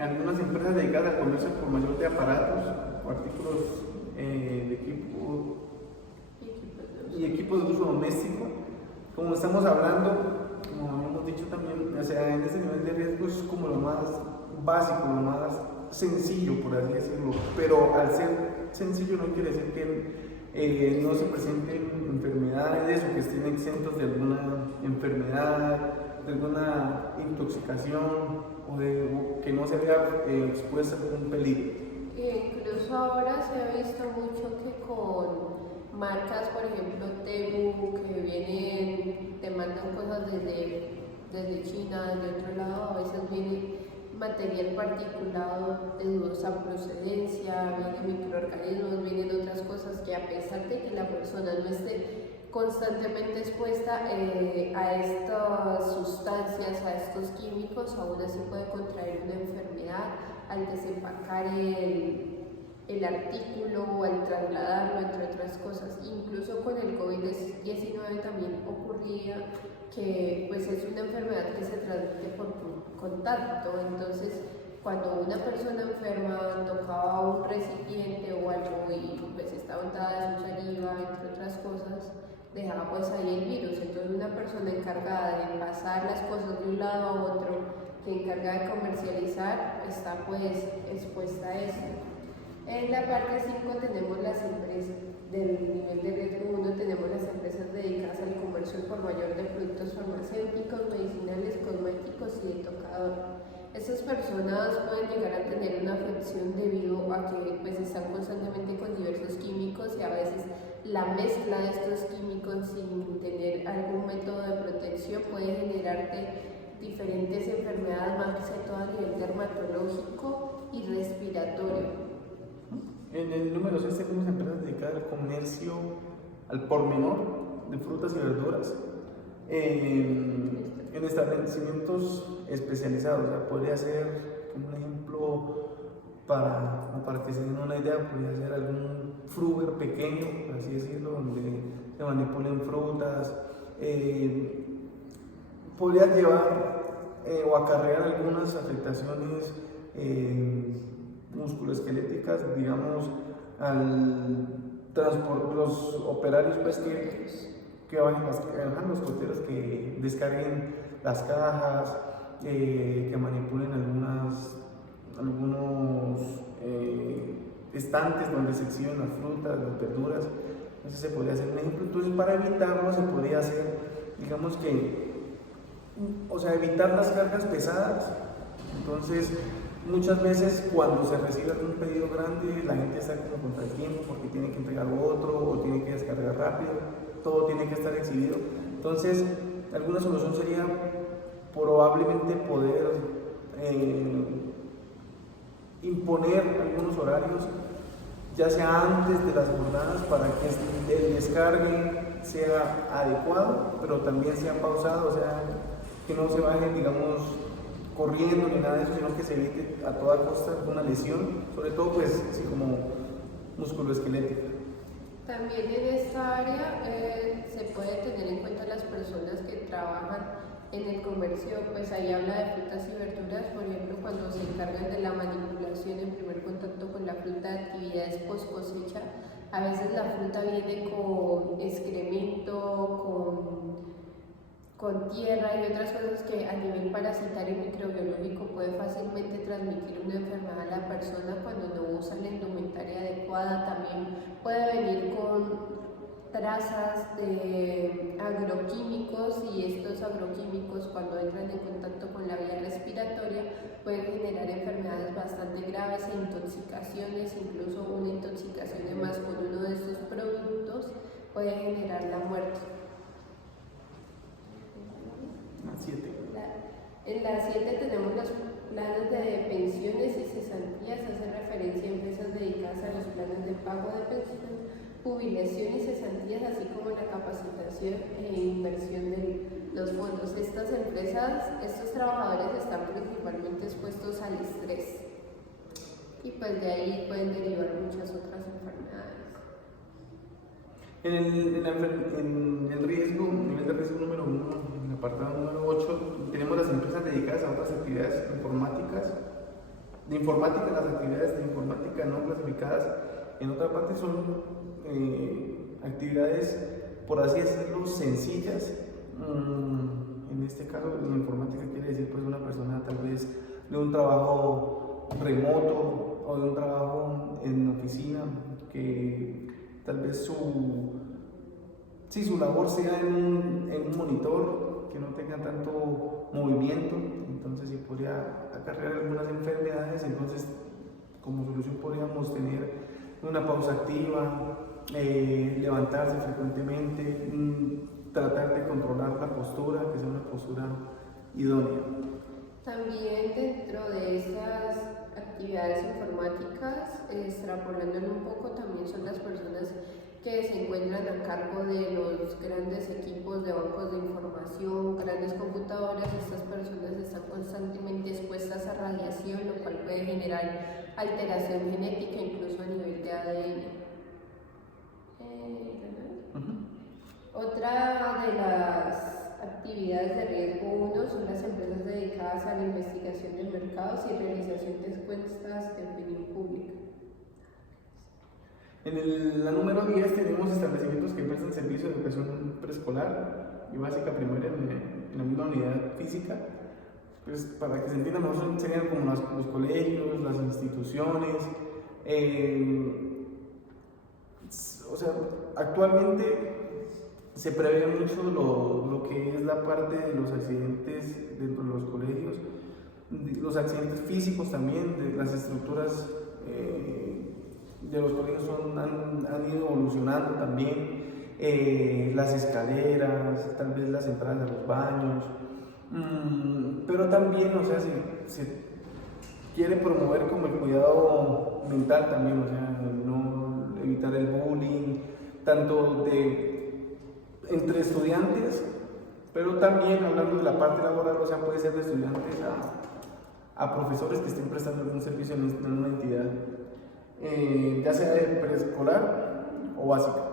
algunas empresas dedicadas al comercio por mayor de aparatos o artículos de equipo y equipos de uso doméstico. Como estamos hablando, como hemos dicho también, o sea, en ese nivel de riesgo es como lo más básico, lo más sencillo, por así decirlo, pero al ser sencillo no quiere decir que no se presenten enfermedades o que estén exentos de alguna enfermedad, de alguna intoxicación o que no se vea expuesta a un peligro. Incluso ahora se ha visto mucho que con marcas, por ejemplo, Temu, que vienen, te mandan cosas desde China, desde otro lado, a veces viene material particulado de dudosa procedencia, vienen microorganismos, vienen otras cosas que a pesar de que la persona no esté constantemente expuesta a estas sustancias, a estos químicos, aún así puede contraer una enfermedad al desempacar el artículo o al trasladarlo, entre otras cosas. Incluso con el COVID-19 también ocurría que pues es una enfermedad que se transmite por contacto, entonces cuando una persona enferma tocaba un recipiente o algo y pues estaba untada de su saliva, entre otras cosas, dejaba pues ahí el virus. Entonces una persona encargada de pasar las cosas de un lado a otro, que encarga de comercializar, está pues expuesta a eso. En la parte 5 tenemos las empresas del nivel de riesgo 1, tenemos las empresas dedicadas al comercio al por mayor de productos farmacéuticos, medicinales, cosméticos y de tocador. Estas personas pueden llegar a tener una afección debido a que pues, están constantemente con diversos químicos y a veces la mezcla de estos químicos sin tener algún método de protección puede generarte diferentes enfermedades, más que todo a nivel dermatológico y respiratorio. En el número 6 tenemos empresas dedicadas al comercio al por menor de frutas y verduras en establecimientos especializados. O sea, podría ser, un ejemplo, para que se den una idea, podría ser algún fruver pequeño, por así decirlo, donde se manipulen frutas. Podría llevar o acarrear algunas afectaciones musculoesqueléticas, digamos, al los operarios pues, que bajen los coteros, que descarguen las cajas, que manipulen algunos estantes donde se exhiben las frutas, las verduras. Entonces se podría hacer un ejemplo. Entonces, para evitarlo se podría hacer, digamos que, o sea, evitar las cargas pesadas. Entonces, muchas veces cuando se recibe algún pedido grande, la gente está como contra el tiempo porque tiene que entregar otro o tiene que descargar rápido, todo tiene que estar exhibido. Entonces, alguna solución sería probablemente poder imponer algunos horarios, ya sea antes de las jornadas, para que el descargue sea adecuado, pero también sea pausado, o sea, que no se baje, digamos, corriendo ni nada de eso, sino que se evite a toda costa una lesión, sobre todo pues así como musculoesquelética. También en esta área se puede tener en cuenta las personas que trabajan en el comercio, pues ahí habla de frutas y verduras, por ejemplo, cuando se encargan de la manipulación en primer contacto con la fruta de actividades post cosecha, a veces la fruta viene con excremento, con tierra y otras cosas que a nivel parasitario y microbiológico puede fácilmente transmitir una enfermedad a la persona cuando no usa la indumentaria adecuada. También puede venir con trazas de agroquímicos y estos agroquímicos cuando entran en contacto con la vía respiratoria pueden generar enfermedades bastante graves e intoxicaciones, incluso una intoxicación de más con uno de estos productos puede generar la muerte. En la 7 tenemos los planes de pensiones y cesantías, hace referencia a empresas dedicadas a los planes de pago de pensión, jubilación y cesantías, así como la capacitación e inversión de los fondos. Estas empresas, estos trabajadores están principalmente expuestos al estrés y pues de ahí pueden derivar muchas otras enfermedades. En el riesgo, nivel de riesgo número 1, en el apartado número 8, tenemos las empresas dedicadas a otras actividades informáticas. De informática, las actividades de informática no clasificadas, en otra parte son actividades, por así decirlo, sencillas, En este caso, en informática quiere decir pues una persona tal vez de un trabajo remoto o de un trabajo en oficina que tal vez su labor sea en un monitor, que no tenga tanto movimiento, entonces si podría acarrear algunas enfermedades, entonces como solución podríamos tener una pausa activa, levantarse frecuentemente, tratar de controlar la postura, que sea una postura idónea. También dentro de esas actividades informáticas, extrapolándolo un poco, también son las personas que se encuentran a cargo de los grandes equipos de bancos de información, grandes computadoras. Estas personas están constantemente expuestas a radiación, lo cual puede generar alteración genética, incluso a nivel de ADN. Otra de las actividades de riesgo 1 son las empresas dedicadas a la investigación de mercados y realización de encuestas de opinión pública. En la número 10 tenemos establecimientos que prestan servicio de educación preescolar y básica primaria en la misma unidad física. Pues para que se entienda mejor, serían como los colegios, las instituciones. O sea, actualmente se prevé mucho lo que es la parte de los accidentes dentro de los colegios, los accidentes físicos también, de las estructuras de los colegios han ido evolucionando también, las escaleras, tal vez las entradas a los baños, pero también, o sea, se quiere promover como el cuidado mental también, o sea, no evitar el bullying, tanto entre estudiantes, pero también hablando de la parte laboral, o sea, puede ser de estudiantes a profesores que estén prestando algún servicio en una entidad, ya sea de preescolar o básica.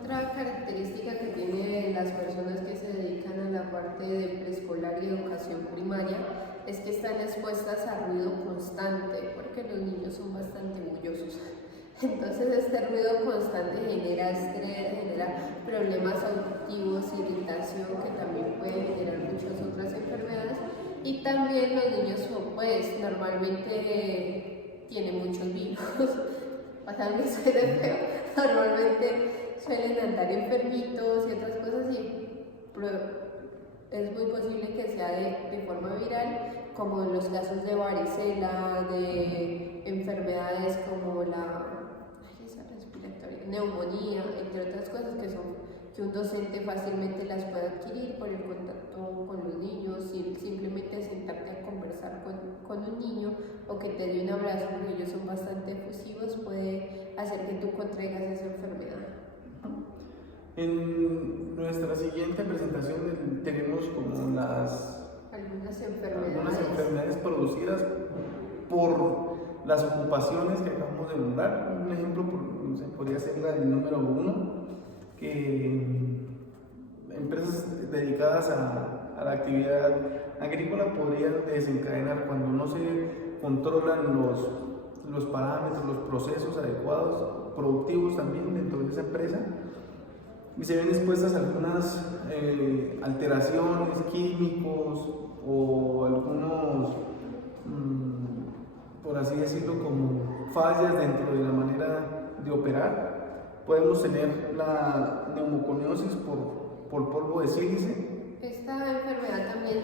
Otra característica que tienen las personas que se dedican a la parte de preescolar y educación primaria es que están expuestas a ruido constante, porque los niños son bastante orgullosos. Entonces este ruido constante genera estrés, genera problemas auditivos, irritación, que también puede generar muchas otras enfermedades. Y también los niños pues normalmente tienen muchos virus, pasando que suene feo, normalmente suelen andar enfermitos y otras cosas, y es muy posible que sea de forma viral, como en los casos de varicela, de enfermedades como la neumonía, entre otras cosas que un docente fácilmente las puede adquirir por el contacto con los niños, simplemente sentarte a conversar con un niño o que te dé un abrazo, porque ellos son bastante efusivos, puede hacer que tú contraigas esa enfermedad. En nuestra siguiente presentación tenemos como algunas enfermedades producidas por las ocupaciones que acabamos de nombrar. Un ejemplo podría ser el número 1, que empresas dedicadas a la actividad agrícola podrían desencadenar cuando no se controlan los parámetros, los procesos adecuados, productivos también dentro de esa empresa, y se ven expuestas algunas alteraciones químicos o algunos, por así decirlo, como fallas dentro de la manera de operar. Podemos tener la neumoconiosis por polvo de sílice. Esta enfermedad también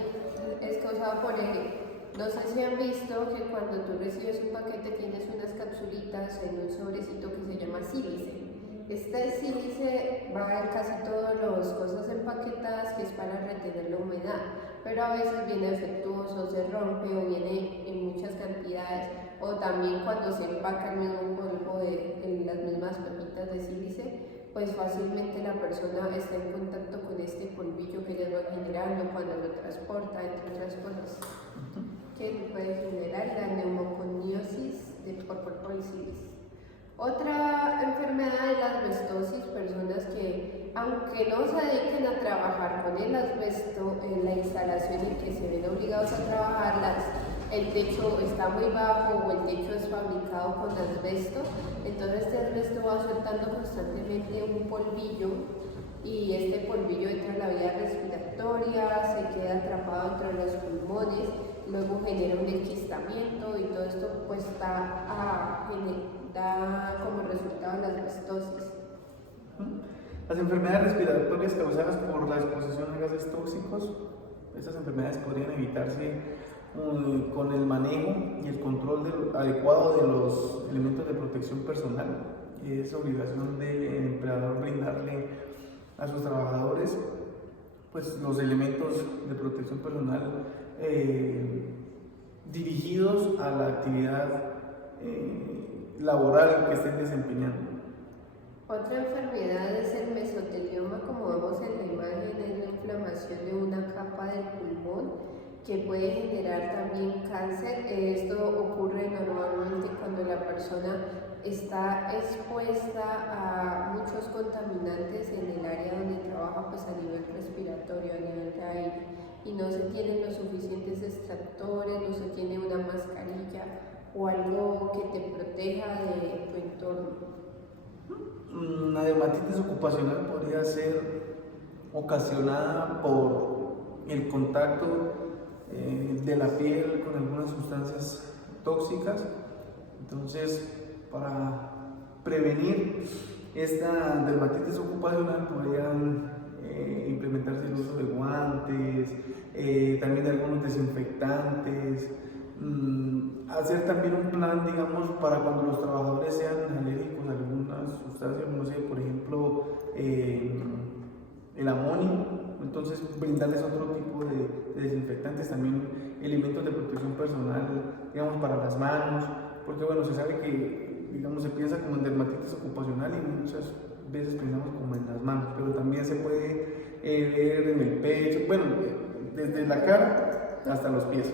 es causada por no sé si han visto que cuando tú recibes un paquete tienes unas capsulitas en un sobrecito que se llama sílice. Este sílice va en casi todas las cosas empaquetadas, que es para retener la humedad, pero a veces viene defectuoso, se rompe o viene en muchas cantidades, o también cuando se empaca el mismo polvo en las mismas pepitas de sílice, pues fácilmente la persona está en contacto con este polvillo que ellas van generando cuando lo transporta, entre otras cosas, que puede generar la neumoconiosis por polvo de sílice. Otra enfermedad es la asbestosis, personas que, aunque no se dediquen a trabajar con el asbesto, en la instalación en que se ven obligados a trabajar, el techo está muy bajo o el techo es fabricado con asbesto, entonces este asbesto va soltando constantemente un polvillo y este polvillo entra en la vía respiratoria, se queda atrapado entre los pulmones, luego genera un enquistamiento y todo esto pues da como resultado la asbestosis. Las enfermedades respiratorias causadas por la exposición a gases tóxicos, estas enfermedades podrían evitarse con el manejo y el control adecuado de los elementos de protección personal. Es obligación del empleador brindarle a sus trabajadores pues, los elementos de protección personal dirigidos a la actividad laboral que estén desempeñando. Otra enfermedad es el mesotelioma, como vemos en la imagen, es la inflamación de una capa del pulmón que puede generar también cáncer. Esto ocurre normalmente cuando la persona está expuesta a muchos contaminantes en el área donde trabaja, pues a nivel respiratorio, a nivel de aire, y no se tienen los suficientes extractores, no se tiene una mascarilla o algo que te proteja de tu entorno. La dermatitis ocupacional podría ser ocasionada por el contacto de la piel con algunas sustancias tóxicas. Entonces, para prevenir esta dermatitis ocupacional podrían implementarse el uso de guantes, también de algunos desinfectantes, hacer también un plan, digamos, para cuando los trabajadores sean alérgicos a algunas sustancias, no sé, por ejemplo, el amonio, entonces brindarles otro tipo de desinfectantes, también elementos de protección personal, digamos, para las manos, porque bueno, se sabe que, digamos, se piensa como en dermatitis ocupacional y muchas veces pensamos como en las manos, pero también se puede ver en el pecho, bueno, desde la cara hasta los pies.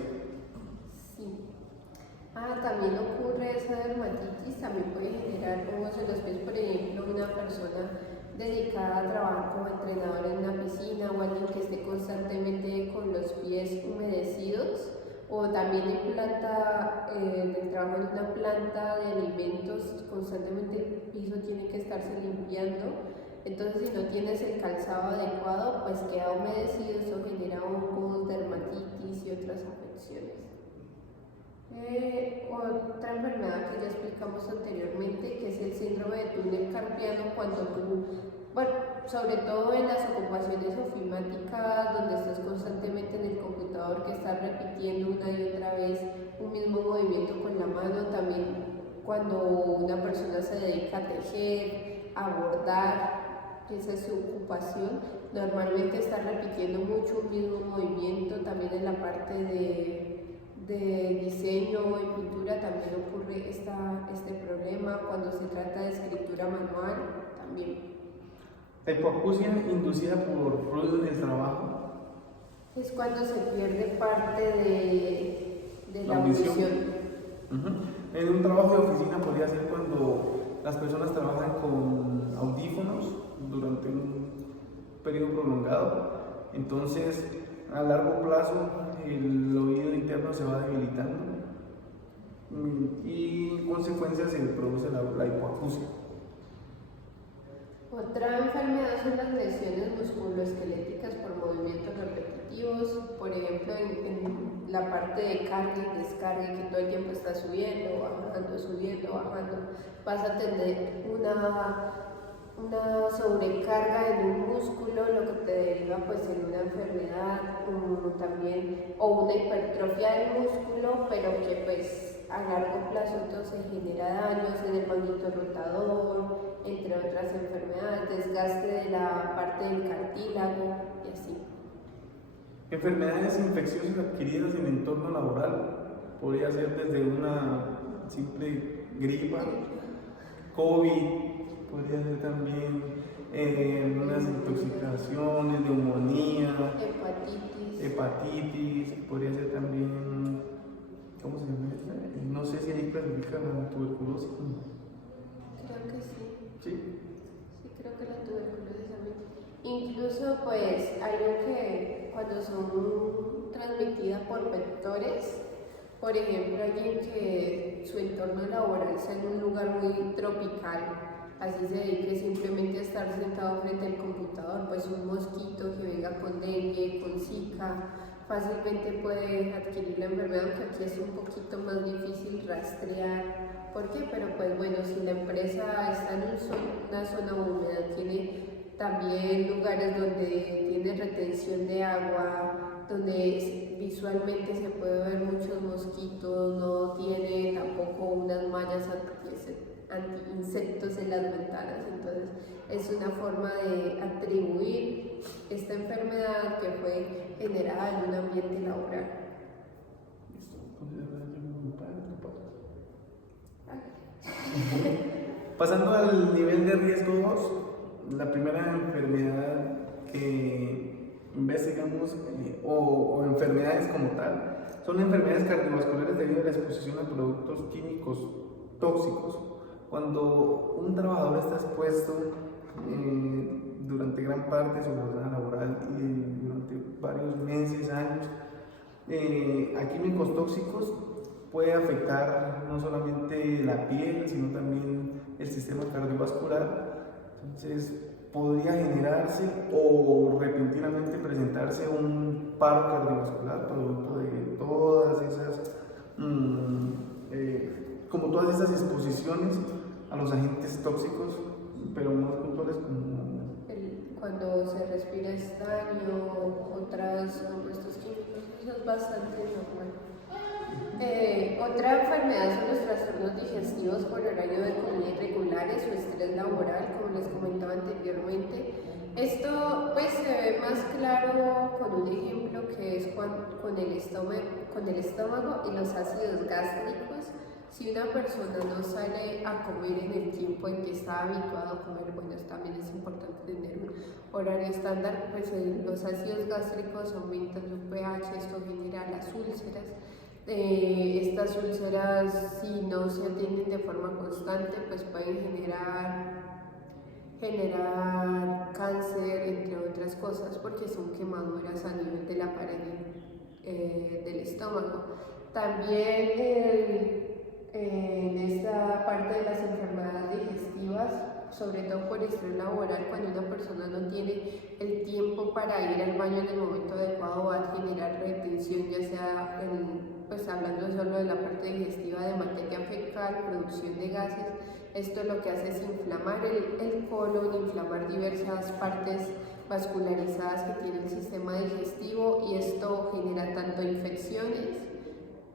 También ocurre esa dermatitis, también puede generar hongos en los pies, por ejemplo, una persona dedicada a trabajar como entrenador en una piscina o alguien que esté constantemente con los pies humedecidos, o también el trabajo en una planta de alimentos, constantemente el piso tiene que estarse limpiando, entonces si no tienes el calzado adecuado, pues queda humedecido, eso genera hongos, dermatitis y otras afecciones. Otra enfermedad que ya explicamos anteriormente, que es el síndrome de túnel carpiano, cuando sobre todo en las ocupaciones ofimáticas, donde estás constantemente en el computador, que estás repitiendo una y otra vez un mismo movimiento con la mano, también cuando una persona se dedica a tejer, a bordar, que esa es su ocupación, normalmente está repitiendo mucho un mismo movimiento. También en la parte de diseño y pintura también ocurre este problema. Cuando se trata de escritura manual también. La hipoacusia inducida por ruido en el trabajo Es cuando se pierde parte de la audición. En un trabajo de oficina podría ser cuando las personas trabajan con audífonos durante un periodo prolongado. Entonces, a largo plazo, el oído interno se va debilitando y en consecuencia se produce la hipoacusia. Otra enfermedad son las lesiones musculoesqueléticas por movimientos repetitivos, por ejemplo en la parte de carga y descarga, que todo el tiempo está subiendo, bajando, vas a tener una sobrecarga en un músculo, lo que te deriva pues en una enfermedad también, o una hipertrofia del músculo, pero que pues a largo plazo entonces genera daños en el manguito rotador, entre otras enfermedades, desgaste de la parte del cartílago y así. Enfermedades infecciosas adquiridas en el entorno laboral, podría ser desde una simple gripa, COVID, podría ser también unas intoxicaciones, neumonía, hepatitis, podría ser también, ¿cómo se llama esta? No sé si ahí clasifica la tuberculosis. Creo que sí. ¿Sí? Sí, creo que la tuberculosis también. Incluso pues algo que cuando son transmitidas por vectores, por ejemplo alguien que su entorno laboral sea en un lugar muy tropical, así se dedique simplemente a estar sentado frente al computador, pues un mosquito que venga con dengue, con zika, fácilmente puede adquirir la enfermedad, aunque aquí es un poquito más difícil rastrear. ¿Por qué? Pero pues bueno, si la empresa está en una zona húmeda, tiene también lugares donde tiene retención de agua, donde visualmente se puede ver muchos mosquitos, no tiene tampoco unas mallas anti-insectos en las ventanas, entonces es una forma de atribuir esta enfermedad que fue generada en un ambiente laboral. Pasando al nivel de riesgo 2, la primera enfermedad que investigamos, o enfermedades como tal, son enfermedades cardiovasculares debido a la exposición a productos químicos tóxicos. Cuando un trabajador está expuesto durante gran parte de su jornada laboral y durante varios meses, años, a químicos tóxicos, puede afectar no solamente la piel, sino también el sistema cardiovascular. Entonces, podría generarse o repentinamente presentarse un paro cardiovascular producto de todas esas, como todas estas exposiciones a los agentes tóxicos, pero más puntuales como cuando se respira estaño, otros compuestos químicos, eso es bastante normal. Otra enfermedad son los trastornos digestivos por horario de comida irregulares o estrés laboral, como les comentaba anteriormente. Esto pues se ve más claro con un ejemplo que es con el estómago y los ácidos gástricos. Si una persona no sale a comer en el tiempo en que está habituado a comer, bueno, también es importante tener un horario estándar, pues los ácidos gástricos aumentan su pH, esto genera las úlceras. Estas úlceras, si no se atienden de forma constante, pues pueden generar cáncer, entre otras cosas, porque son quemaduras a nivel de la pared del estómago. También en esta parte de las enfermedades digestivas, sobre todo por estrés laboral, cuando una persona no tiene el tiempo para ir al baño en el momento adecuado, va a generar retención, ya sea pues hablando solo de la parte digestiva, de materia fecal, producción de gases. Esto lo que hace es inflamar el colon, inflamar diversas partes vascularizadas que tiene el sistema digestivo, y esto genera tanto infecciones,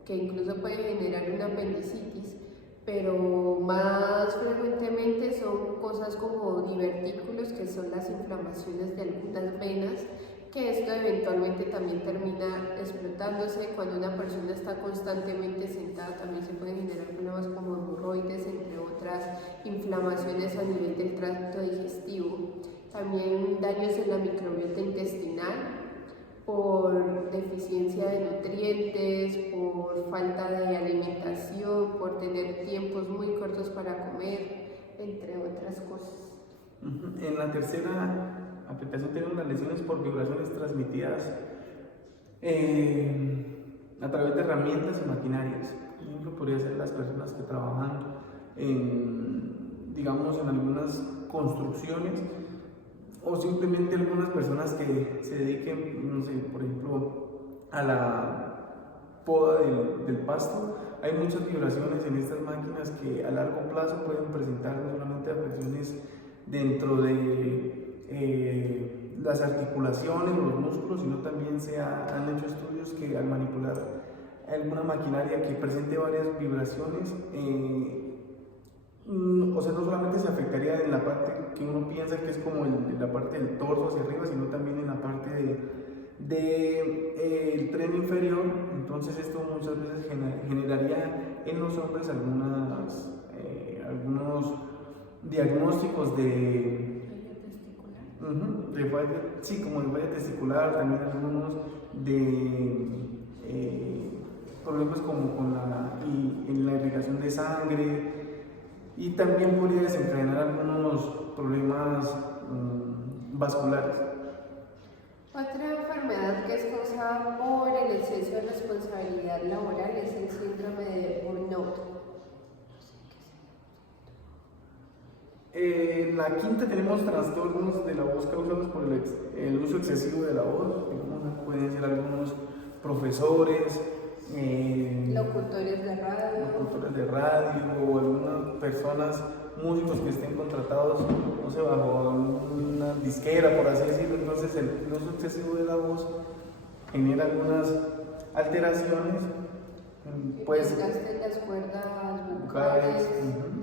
que incluso puede generar una apendicitis, pero más frecuentemente son cosas como divertículos, que son las inflamaciones de algunas venas, que esto eventualmente también termina explotándose. Cuando una persona está constantemente sentada, también se pueden generar problemas como hemorroides, entre otras inflamaciones a nivel del tracto digestivo. También daños en la microbiota intestinal, por deficiencia de nutrientes, por falta de alimentación, por tener tiempos muy cortos para comer, entre otras cosas. En la tercera aplicación tenemos las lesiones por vibraciones transmitidas a través de herramientas y maquinarias. Por ejemplo, podría ser las personas que trabajan digamos, en algunas construcciones, o simplemente algunas personas que se dediquen, no sé, por ejemplo, a la poda del pasto. Hay muchas vibraciones en estas máquinas que a largo plazo pueden presentar no solamente afecciones dentro de las articulaciones o los músculos, sino también han hecho estudios que al manipular alguna maquinaria que presente varias vibraciones, o sea, no solamente se afectaría en la parte que uno piensa que es como la parte del torso hacia arriba, sino también en la parte del tren inferior. Entonces esto muchas veces generaría en los hombres algunos diagnósticos de falla, sí, como de falla testicular, también algunos de problemas como en la irrigación de sangre, y también podría desencadenar algunos problemas vasculares. Otra enfermedad que es causada por el exceso de responsabilidad laboral es el síndrome de burnout. En la quinta tenemos trastornos de la voz causados por el uso excesivo de la voz. Pueden ser algunos profesores, Locutores de radio. o algunas personas, músicos que estén contratados, no sé, bajo una disquera, por así decirlo. Entonces el uso excesivo de la voz genera algunas alteraciones, pues Desgaste en las cuerdas vocales, vocales,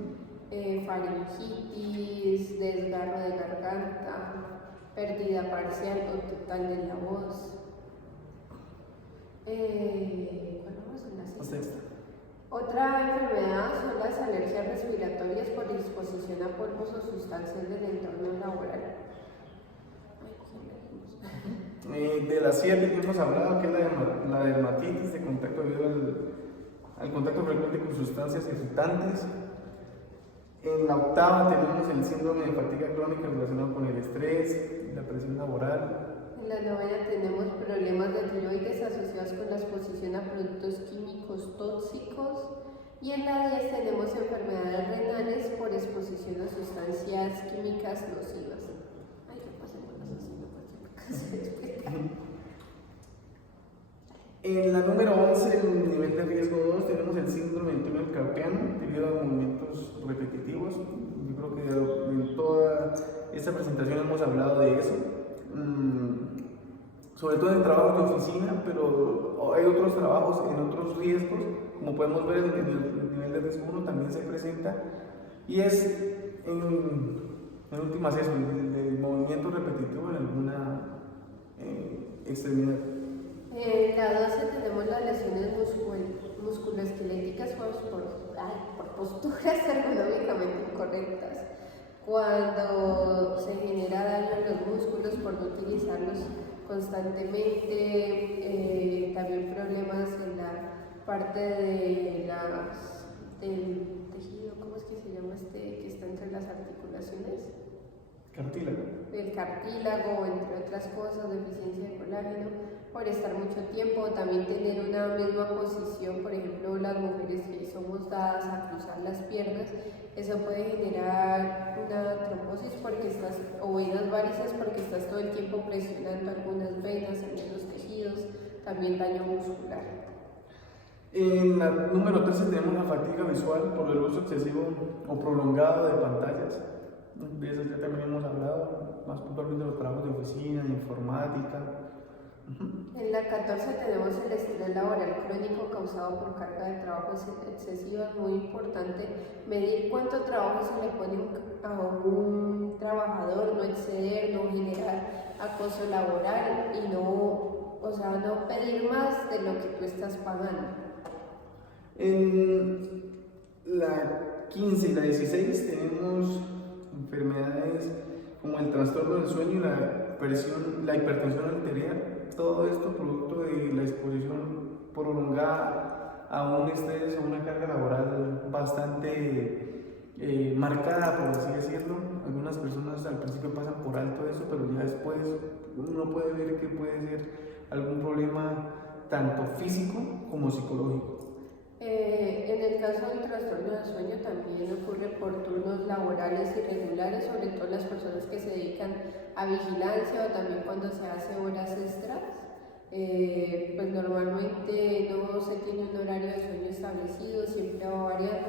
faringitis, desgarro de garganta, pérdida parcial o total de la voz. ¿Cuál vamos en la sexta? Otra enfermedad son las alergias respiratorias por exposición a polvos o sustancias del entorno laboral. De las 7 que hemos hablado, que es la dermatitis de contacto debido al contacto frecuente con sustancias irritantes. En la octava tenemos el síndrome de fatiga crónica relacionado con el estrés y la presión laboral. En la novena tenemos problemas de tiroides asociados con la exposición a productos químicos tóxicos. Y en la 10 tenemos enfermedades renales por exposición a sustancias químicas nocivas. Ay, ¿qué pasa con las sustancias? En la número 11, el nivel de riesgo 2, tenemos el síndrome del túnel carpiano debido a movimientos repetitivos. Yo creo que en toda esta presentación hemos hablado de eso, sobre todo en trabajos de oficina, pero hay otros trabajos en otros riesgos, como podemos ver en el nivel de riesgo 1 también se presenta, y es en últimas eso, el movimiento repetitivo en alguna extremidad. En la 12 tenemos las lesiones musculoesqueléticas por posturas ergonómicamente incorrectas, cuando se genera daño en los músculos por no utilizarlos constantemente, también problemas en la parte del tejido, ¿cómo es que se llama que está entre las articulaciones? Cartílago. El cartílago, entre otras cosas, deficiencia de colágeno, por estar mucho tiempo, también tener una misma posición, por ejemplo, las mujeres que somos dadas a cruzar las piernas, eso puede generar una trombosis o venas varices porque estás todo el tiempo presionando algunas venas en los tejidos, también daño muscular. En la número 13 tenemos la fatiga visual por el uso excesivo o prolongado de pantallas. De eso ya también hemos hablado, más puntualmente de los trabajos de oficina, de informática. En la 14 tenemos el estrés laboral crónico causado por carga de trabajo excesiva. Es muy importante medir cuánto trabajo se le pone a un trabajador, no exceder, no generar acoso laboral y no pedir más de lo que tú estás pagando. En la 15 y la 16 tenemos enfermedades como el trastorno del sueño y la hipertensión arterial. Todo esto producto de la exposición prolongada a un estrés o una carga laboral bastante marcada, por así decirlo. Algunas personas al principio pasan por alto eso, pero ya después uno puede ver que puede ser algún problema tanto físico como psicológico. En el caso del trastorno del sueño también ocurre por turnos laborales irregulares, sobre todo las personas que se dedican a vigilancia o también cuando se hace horas extras. Pues normalmente no se tiene un horario de sueño establecido, siempre va variando,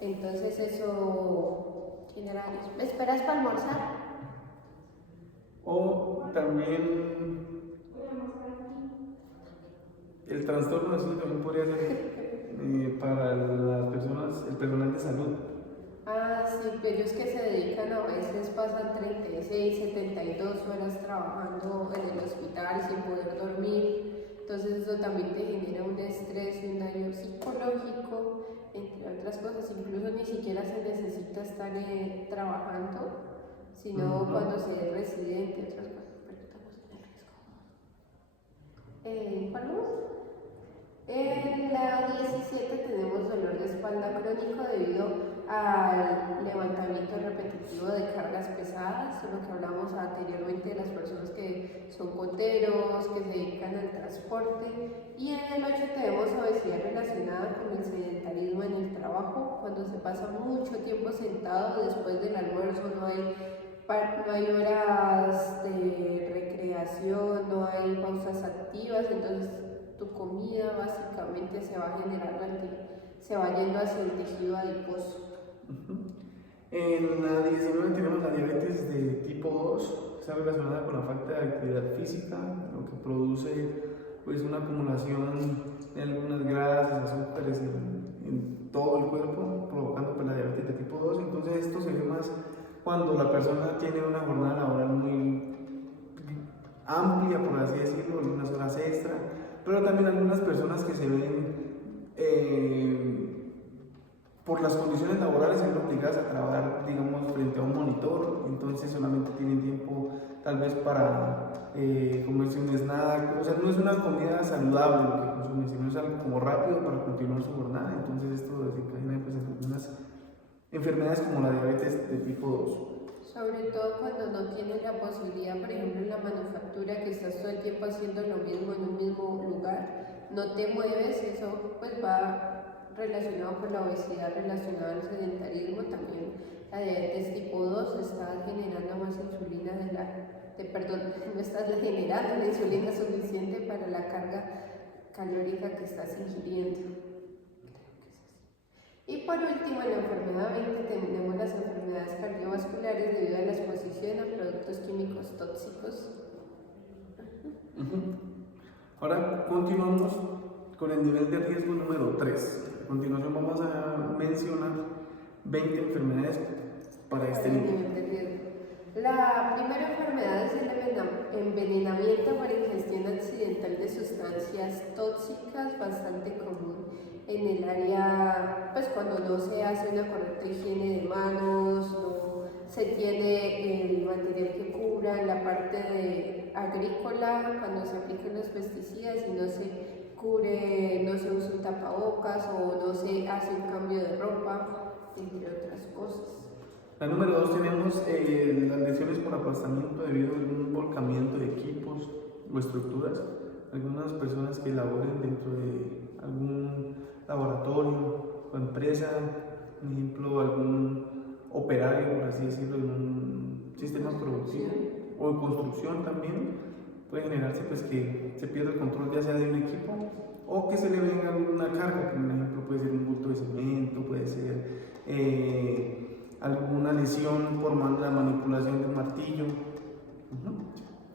entonces eso genera... ¿Me esperas para almorzar? O también el trastorno del sueño también podría ser para las personas, el personal de salud. Ah, sí, pero ellos que se dedican a veces pasan 36, 72 horas trabajando en el hospital sin poder dormir, entonces eso también te genera un estrés y un daño psicológico, entre otras cosas. Incluso ni siquiera se necesita estar trabajando, sino cuando se es residente, otras cosas, pero estamos en el riesgo. ¿Cuál más? En la 17 tenemos dolor de espalda crónico debido al levantamiento repetitivo de cargas pesadas, lo que hablamos anteriormente de las personas que son coteros, que se dedican al transporte. Y en el 8 tenemos obesidad relacionada con el sedentarismo en el trabajo, cuando cuando se pasa mucho tiempo sentado después del almuerzo, no hay horas de recreación, no hay pausas activas, entonces tu comida básicamente se va generando, se va yendo hacia el tejido adiposo. En la 19 tenemos la diabetes de tipo 2, está relacionada con la falta de actividad física, lo que produce pues una acumulación de algunas grasas, azúcares en todo el cuerpo, provocando pues la diabetes de tipo 2. Entonces esto se ve más cuando la persona tiene una jornada laboral muy amplia, por así decirlo, algunas horas extra, pero también algunas personas que se ven por las condiciones laborales son obligadas a trabajar, digamos, frente a un monitor, entonces solamente tienen tiempo tal vez para comerse un snack, o sea, no es una comida saludable lo que consumen, sino es algo como rápido para continuar su jornada, entonces esto desencadena pues algunas enfermedades como la diabetes de tipo 2. Sobre todo cuando no tienes la posibilidad, por ejemplo, en la manufactura, que estás todo el tiempo haciendo lo mismo en un mismo lugar, no te mueves, eso pues va relacionado con la obesidad, relacionado al sedentarismo. También la diabetes tipo 2 está generando más insulina no estás generando la insulina suficiente para la carga calórica que estás ingiriendo. Y por último, en la enfermedad 20 tenemos las enfermedades cardiovasculares debido a la exposición a productos químicos tóxicos. Ahora continuamos con el nivel de riesgo número 3. A continuación vamos a mencionar 20 enfermedades para este nivel. De riesgo. La primera enfermedad es el envenenamiento por ingestión accidental de sustancias tóxicas, bastante común en el área, pues cuando no se hace una correcta higiene de manos, no se tiene el material que cubra en la parte agrícola, cuando se aplican los pesticidas y no se cubre, no se usa un tapabocas o no se hace un cambio de ropa, entre otras cosas. La número 2 tenemos las lesiones por aplastamiento debido a algún volcamiento de equipos o estructuras. Algunas personas que laboren dentro de algún laboratorio o empresa, por ejemplo, algún operario, por así decirlo, en un sistema productivo o de construcción también, puede generarse pues que se pierda el control ya sea de un equipo o que se le venga alguna carga, por ejemplo puede ser un bulto de cemento, puede ser alguna lesión por la manipulación del martillo.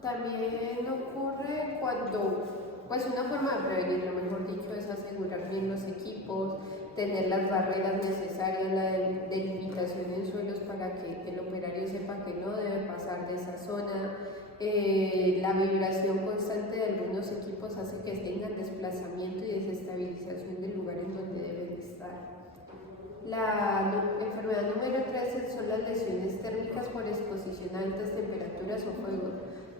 También ocurre cuando, pues una forma de prevenirlo, mejor dicho, es asegurar bien los equipos, tener las barreras necesarias, la delimitación en suelos para que el operario sepa que no debe pasar de esa zona. La vibración constante de algunos equipos hace que tengan desplazamiento y desestabilización del lugar en donde deben estar. La enfermedad número 3 son las lesiones térmicas por exposición a altas temperaturas o fuego.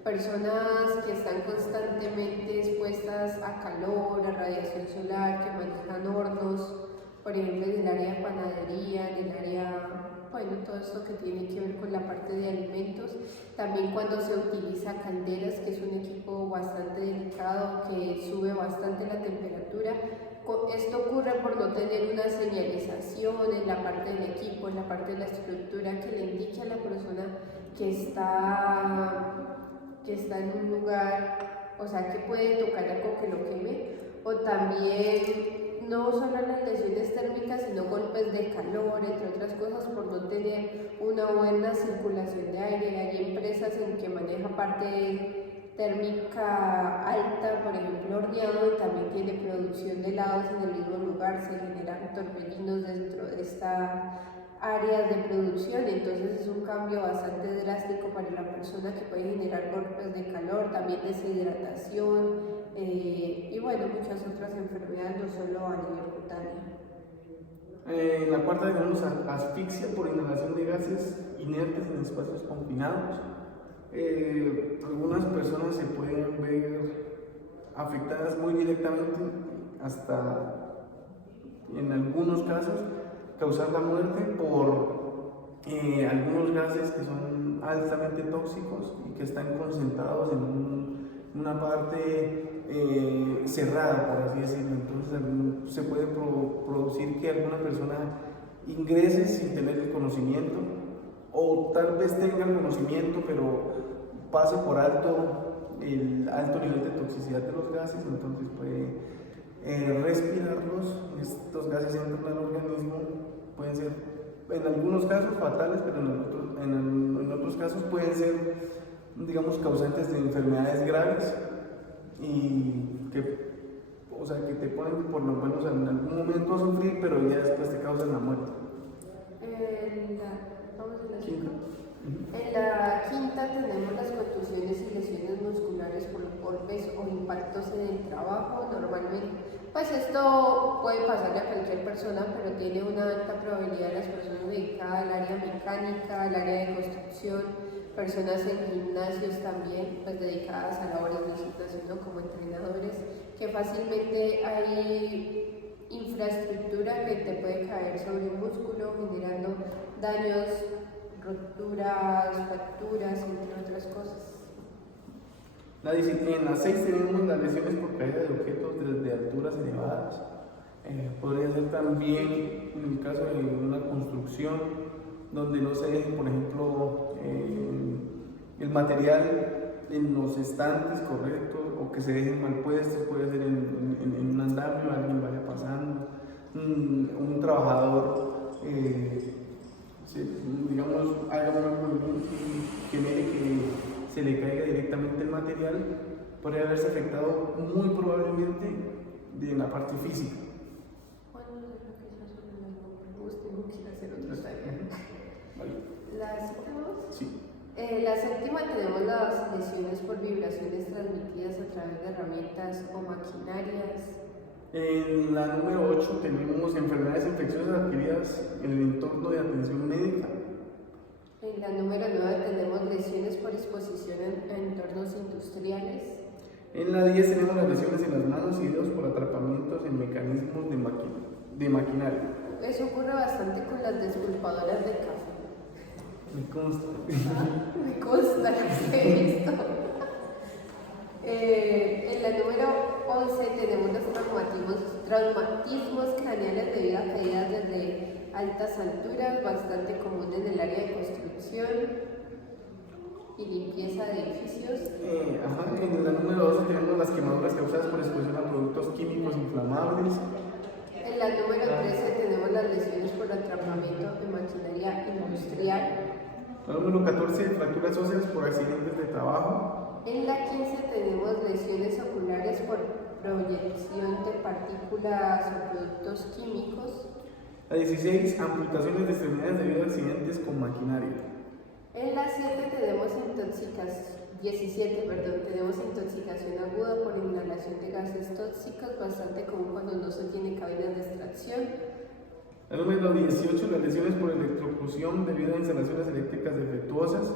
Personas que están constantemente expuestas a calor, a radiación solar, que manejan hornos, por ejemplo en el área de panadería, en el área, bueno, todo esto que tiene que ver con la parte de alimentos. También cuando se utiliza calderas, que es un equipo bastante delicado, que sube bastante la temperatura. Esto ocurre por no tener una señalización en la parte del equipo, en la parte de la estructura que le indique a la persona que está en un lugar, o sea, que puede tocar algo que lo queme. O también no solo las lesiones térmicas, sino golpes de calor, entre otras cosas, por no tener una buena circulación de aire. Hay empresas en que maneja parte térmica alta, por ejemplo horneado, y también tiene producción de helados en el mismo lugar, se generan torbellinos dentro de estas áreas de producción, entonces es un cambio bastante drástico para la persona, que puede generar golpes de calor, también deshidratación y bueno, muchas otras enfermedades, no solo a nivel cutáneo. En la cuarta tenemos asfixia por inhalación de gases inertes en espacios confinados. Algunas personas se pueden ver afectadas muy directamente, hasta en algunos casos causar la muerte por algunos gases que son altamente tóxicos y que están concentrados en una parte cerrada, por así decirlo. Entonces se puede producir que alguna persona ingrese sin tener el conocimiento, o tal vez tenga el conocimiento pero pase por alto el alto nivel de toxicidad de los gases, entonces puede respirarlos. Estos gases entran al organismo, pueden ser en algunos casos fatales, pero en otros casos pueden ser, digamos, causantes de enfermedades graves y que, o sea, que te ponen por lo menos en algún momento a sufrir, pero ya después te causan la muerte. Vamos a la quinta. En la quinta tenemos las contusiones y lesiones musculares por golpes o impactos en el trabajo. Normalmente, pues esto puede pasarle a cualquier persona, pero tiene una alta probabilidad de las personas dedicadas al área mecánica, al área de construcción, personas en gimnasios también, pues dedicadas a labores de gimnasio, ¿no? Como entrenadores, que fácilmente hay infraestructura que te puede caer sobre un músculo, generando daños, roturas, fracturas, entre otras cosas. En la 6 tenemos las lesiones por caída de objetos desde alturas elevadas. Podría ser también en el caso de una construcción donde no se deje, por ejemplo, el material en los estantes correctos, o que se dejen mal puestos. Puede ser en un andamio, alguien vaya pasando, un trabajador, digamos, haga una movimiento que genere que se le caiga directamente el material, podría haberse afectado muy probablemente en la parte física. Tengo que ir a hacer otra tarea. Vale. ¿La citamos? Sí. La séptima tenemos las lesiones por vibraciones transmitidas a través de herramientas o maquinarias. En la número 8 tenemos enfermedades infecciosas adquiridas en el entorno de atención médica. En la número 9 tenemos lesiones por exposición a entornos industriales. En la 10 tenemos las lesiones en las manos y dedos por atrapamientos en mecanismos de maquinaria. Eso ocurre bastante con las despulpadoras de café. Me consta. Me consta, las he visto. En la número 11 tenemos los traumatismos craneales debido a caídas desde altas alturas, bastante común en el área de construcción y limpieza de edificios. En la número 12 tenemos las quemaduras causadas por exposición a productos químicos inflamables. En la número 13 tenemos las lesiones por atrapamiento de maquinaria industrial. La número 14, fracturas óseas por accidentes de trabajo. En la 15 tenemos lesiones oculares por proyección de partículas o productos químicos. La 16, amputaciones de extremidades debido a accidentes con maquinaria. En la 7 tenemos tenemos intoxicación aguda por inhalación de gases tóxicos, bastante común cuando no se tiene cabinas de extracción. La número 18, las lesiones por electrocución debido a instalaciones eléctricas defectuosas.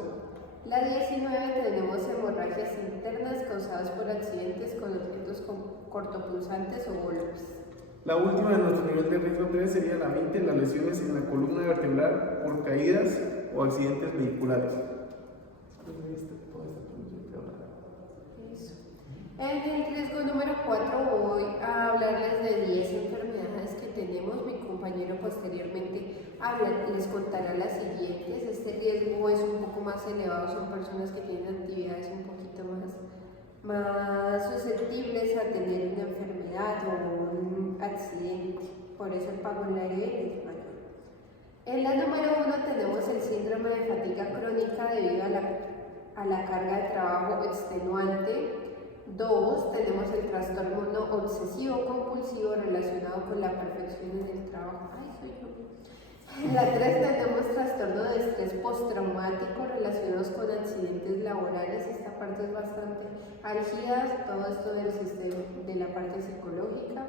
La 19 tenemos hemorragias internas causadas por accidentes con objetos cortopunzantes o golpes. La última de nuestro nivel de riesgo 3 sería la 20, las lesiones en la columna vertebral por caídas o accidentes vehiculares. Eso. En el riesgo número 4 voy a hablarles de 10 enfermedades que tenemos. Mi compañero posteriormente les contará las siguientes. Este riesgo es un poco más elevado, son personas que tienen actividades un poquito más susceptibles a tener una enfermedad o un accidente, por eso el pago en la ARL es mayor. En la número 1 tenemos el síndrome de fatiga crónica debido a la carga de trabajo extenuante. 2, tenemos el trastorno obsesivo compulsivo relacionado con la perfección en el trabajo. Ay, soy yo. En la 3 tenemos trastorno de estrés postraumático relacionados con accidentes laborales. Esta parte es bastante álgida, todo esto del sistema, de la parte psicológica.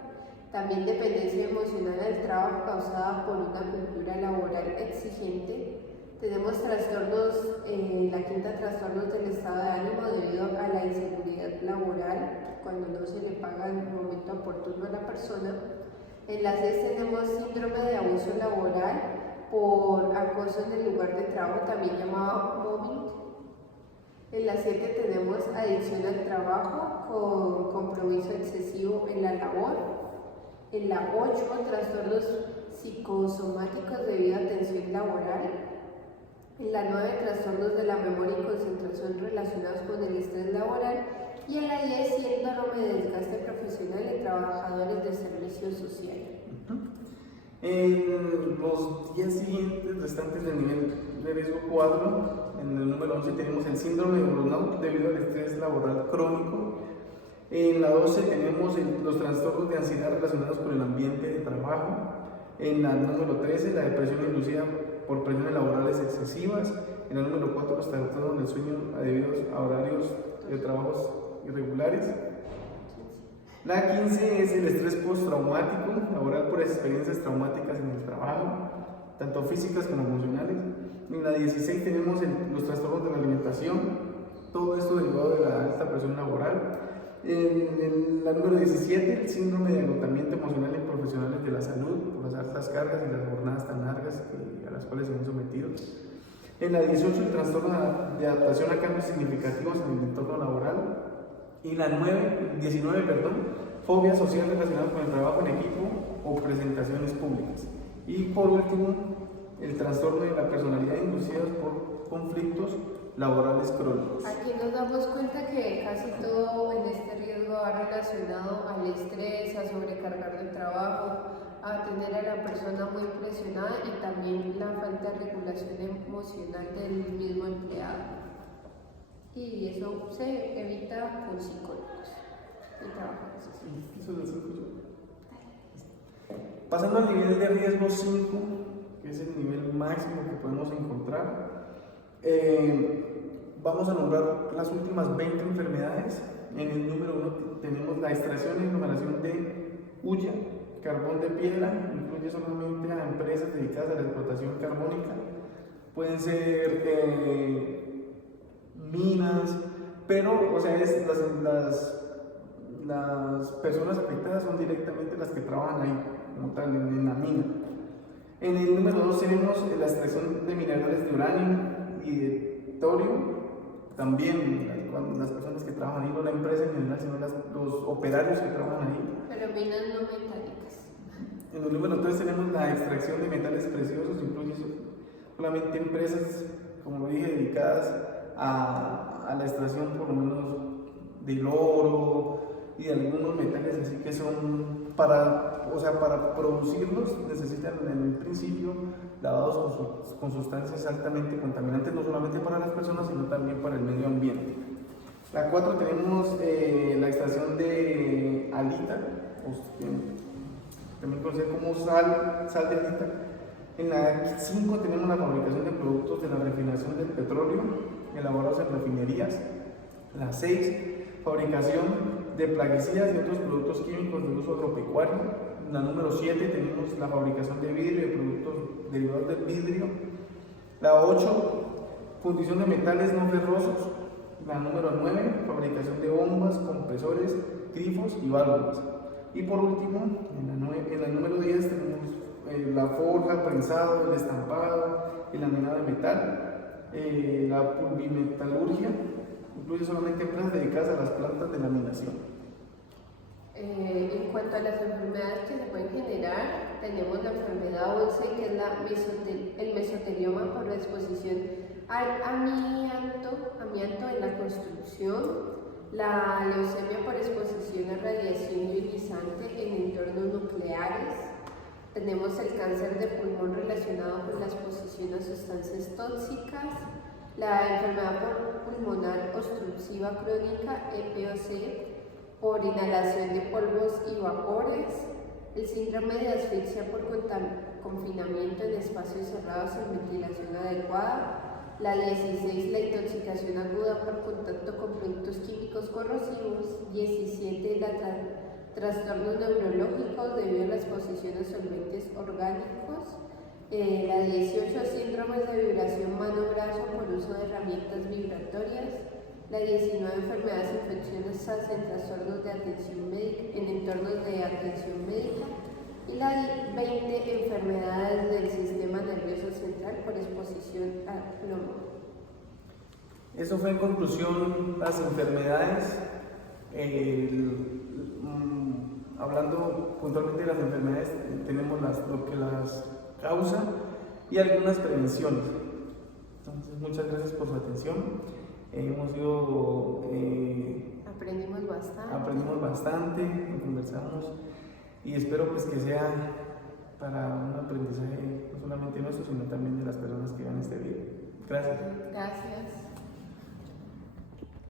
También dependencia emocional del trabajo causada por una cultura laboral exigente. Tenemos trastornos, la quinta, trastornos del estado de ánimo debido a la inseguridad laboral, cuando no se le paga en el momento oportuno a la persona. En la 6 tenemos síndrome de abuso laboral por acoso en el lugar de trabajo, también llamado mobbing. En la 7 tenemos adicción al trabajo con compromiso excesivo en la labor. En la 8, trastornos psicosomáticos debido a tensión laboral. En la 9, trastornos de la memoria y concentración relacionados con el estrés laboral. Y en la 10, síndrome de desgaste profesional en trabajadores de servicio social. En los 10 siguientes restantes del nivel de riesgo 4, en el número 11 tenemos el síndrome de burnout debido al estrés laboral crónico. En la 12 tenemos los trastornos de ansiedad relacionados con el ambiente de trabajo. En la número 13, la depresión inducida por presiones laborales excesivas. En el número 4, los trastornos del sueño debido a horarios de trabajos irregulares. La 15 es el estrés postraumático laboral por experiencias traumáticas en el trabajo, tanto físicas como emocionales. En la 16 tenemos los trastornos de la alimentación, todo esto derivado de la alta presión laboral. En la número 17, el síndrome de agotamiento emocional en profesionales de la salud por las altas cargas y las jornadas tan largas a las cuales se ven sometidos. En la 18, el trastorno de adaptación a cambios significativos en el entorno laboral. Y la 19, fobia social relacionada con el trabajo en equipo o presentaciones públicas. Y por último, el trastorno de la personalidad inducidos por conflictos laborales crónicos. Aquí nos damos cuenta que casi todo en este riesgo va relacionado al estrés, a sobrecargar el trabajo, a tener a la persona muy presionada y también la falta de regulación emocional del mismo empleado. Y eso se evita con psicólogos y trabajadores. Pasando al nivel de riesgo 5, que es el nivel máximo que podemos encontrar, vamos a nombrar las últimas 20 enfermedades. En el número 1 tenemos la extracción y aglomeración de hulla, carbón de piedra, incluye solamente a empresas dedicadas a la explotación carbónica. Pueden ser minas, pero las personas afectadas son directamente las que trabajan ahí, como tal, en la mina. En el número 2 tenemos la extracción de minerales de uranio y de torio, también las personas que trabajan ahí, no la empresa en general, sino los operarios que trabajan ahí. Pero minas no metálicas. En el número 3 tenemos la extracción de metales preciosos, incluye solamente empresas, como lo dije, dedicadas a la extracción por lo menos del oro y de algunos metales así que son para producirlos necesitan en el principio lavados con sustancias altamente contaminantes, no solamente para las personas sino también para el medio ambiente. La 4 tenemos la extracción de halita, también conocida como sal de halita. En la 5 tenemos la fabricación de productos de la refinación del petróleo elaborados en refinerías. La 6, fabricación de plaguicidas y otros productos químicos de uso agropecuario. En la número 7 tenemos la fabricación de vidrio y de productos derivados del vidrio. La 8, fundición de metales no ferrosos. La número 9, fabricación de bombas, compresores, grifos y válvulas. Y por último, en la número 10 tenemos la forja, el prensado, el estampado, el laminado de metal. La pulvimetalurgia incluye solamente empresas dedicadas a las plantas de laminación. En cuanto a las enfermedades que se pueden generar, tenemos la enfermedad 11, que es el mesotelioma por la exposición al amianto en la construcción, la leucemia por exposición a radiación ionizante en entornos nucleares. Tenemos el cáncer de pulmón relacionado con la exposición a sustancias tóxicas, la enfermedad pulmonar obstructiva crónica, EPOC, por inhalación de polvos y vapores, el síndrome de asfixia por confinamiento en espacios cerrados sin ventilación adecuada, la 16, la intoxicación aguda por contacto con productos químicos corrosivos, 17, trastornos neurológicos debido a la exposición a solventes orgánicos, la 18, síndromes de vibración mano-brazo por uso de herramientas vibratorias, la 19, enfermedades infecciosas en trastornos de atención médica, en entornos de atención médica, y la 20, enfermedades del sistema nervioso central por exposición a plomo. Eso fue en conclusión las enfermedades. hablando puntualmente de las enfermedades, tenemos lo que las causa y algunas prevenciones. Entonces, muchas gracias por su atención. Aprendimos bastante, conversamos y espero pues que sea para un aprendizaje no solamente nuestro, sino también de las personas que vean este video. Gracias. Gracias.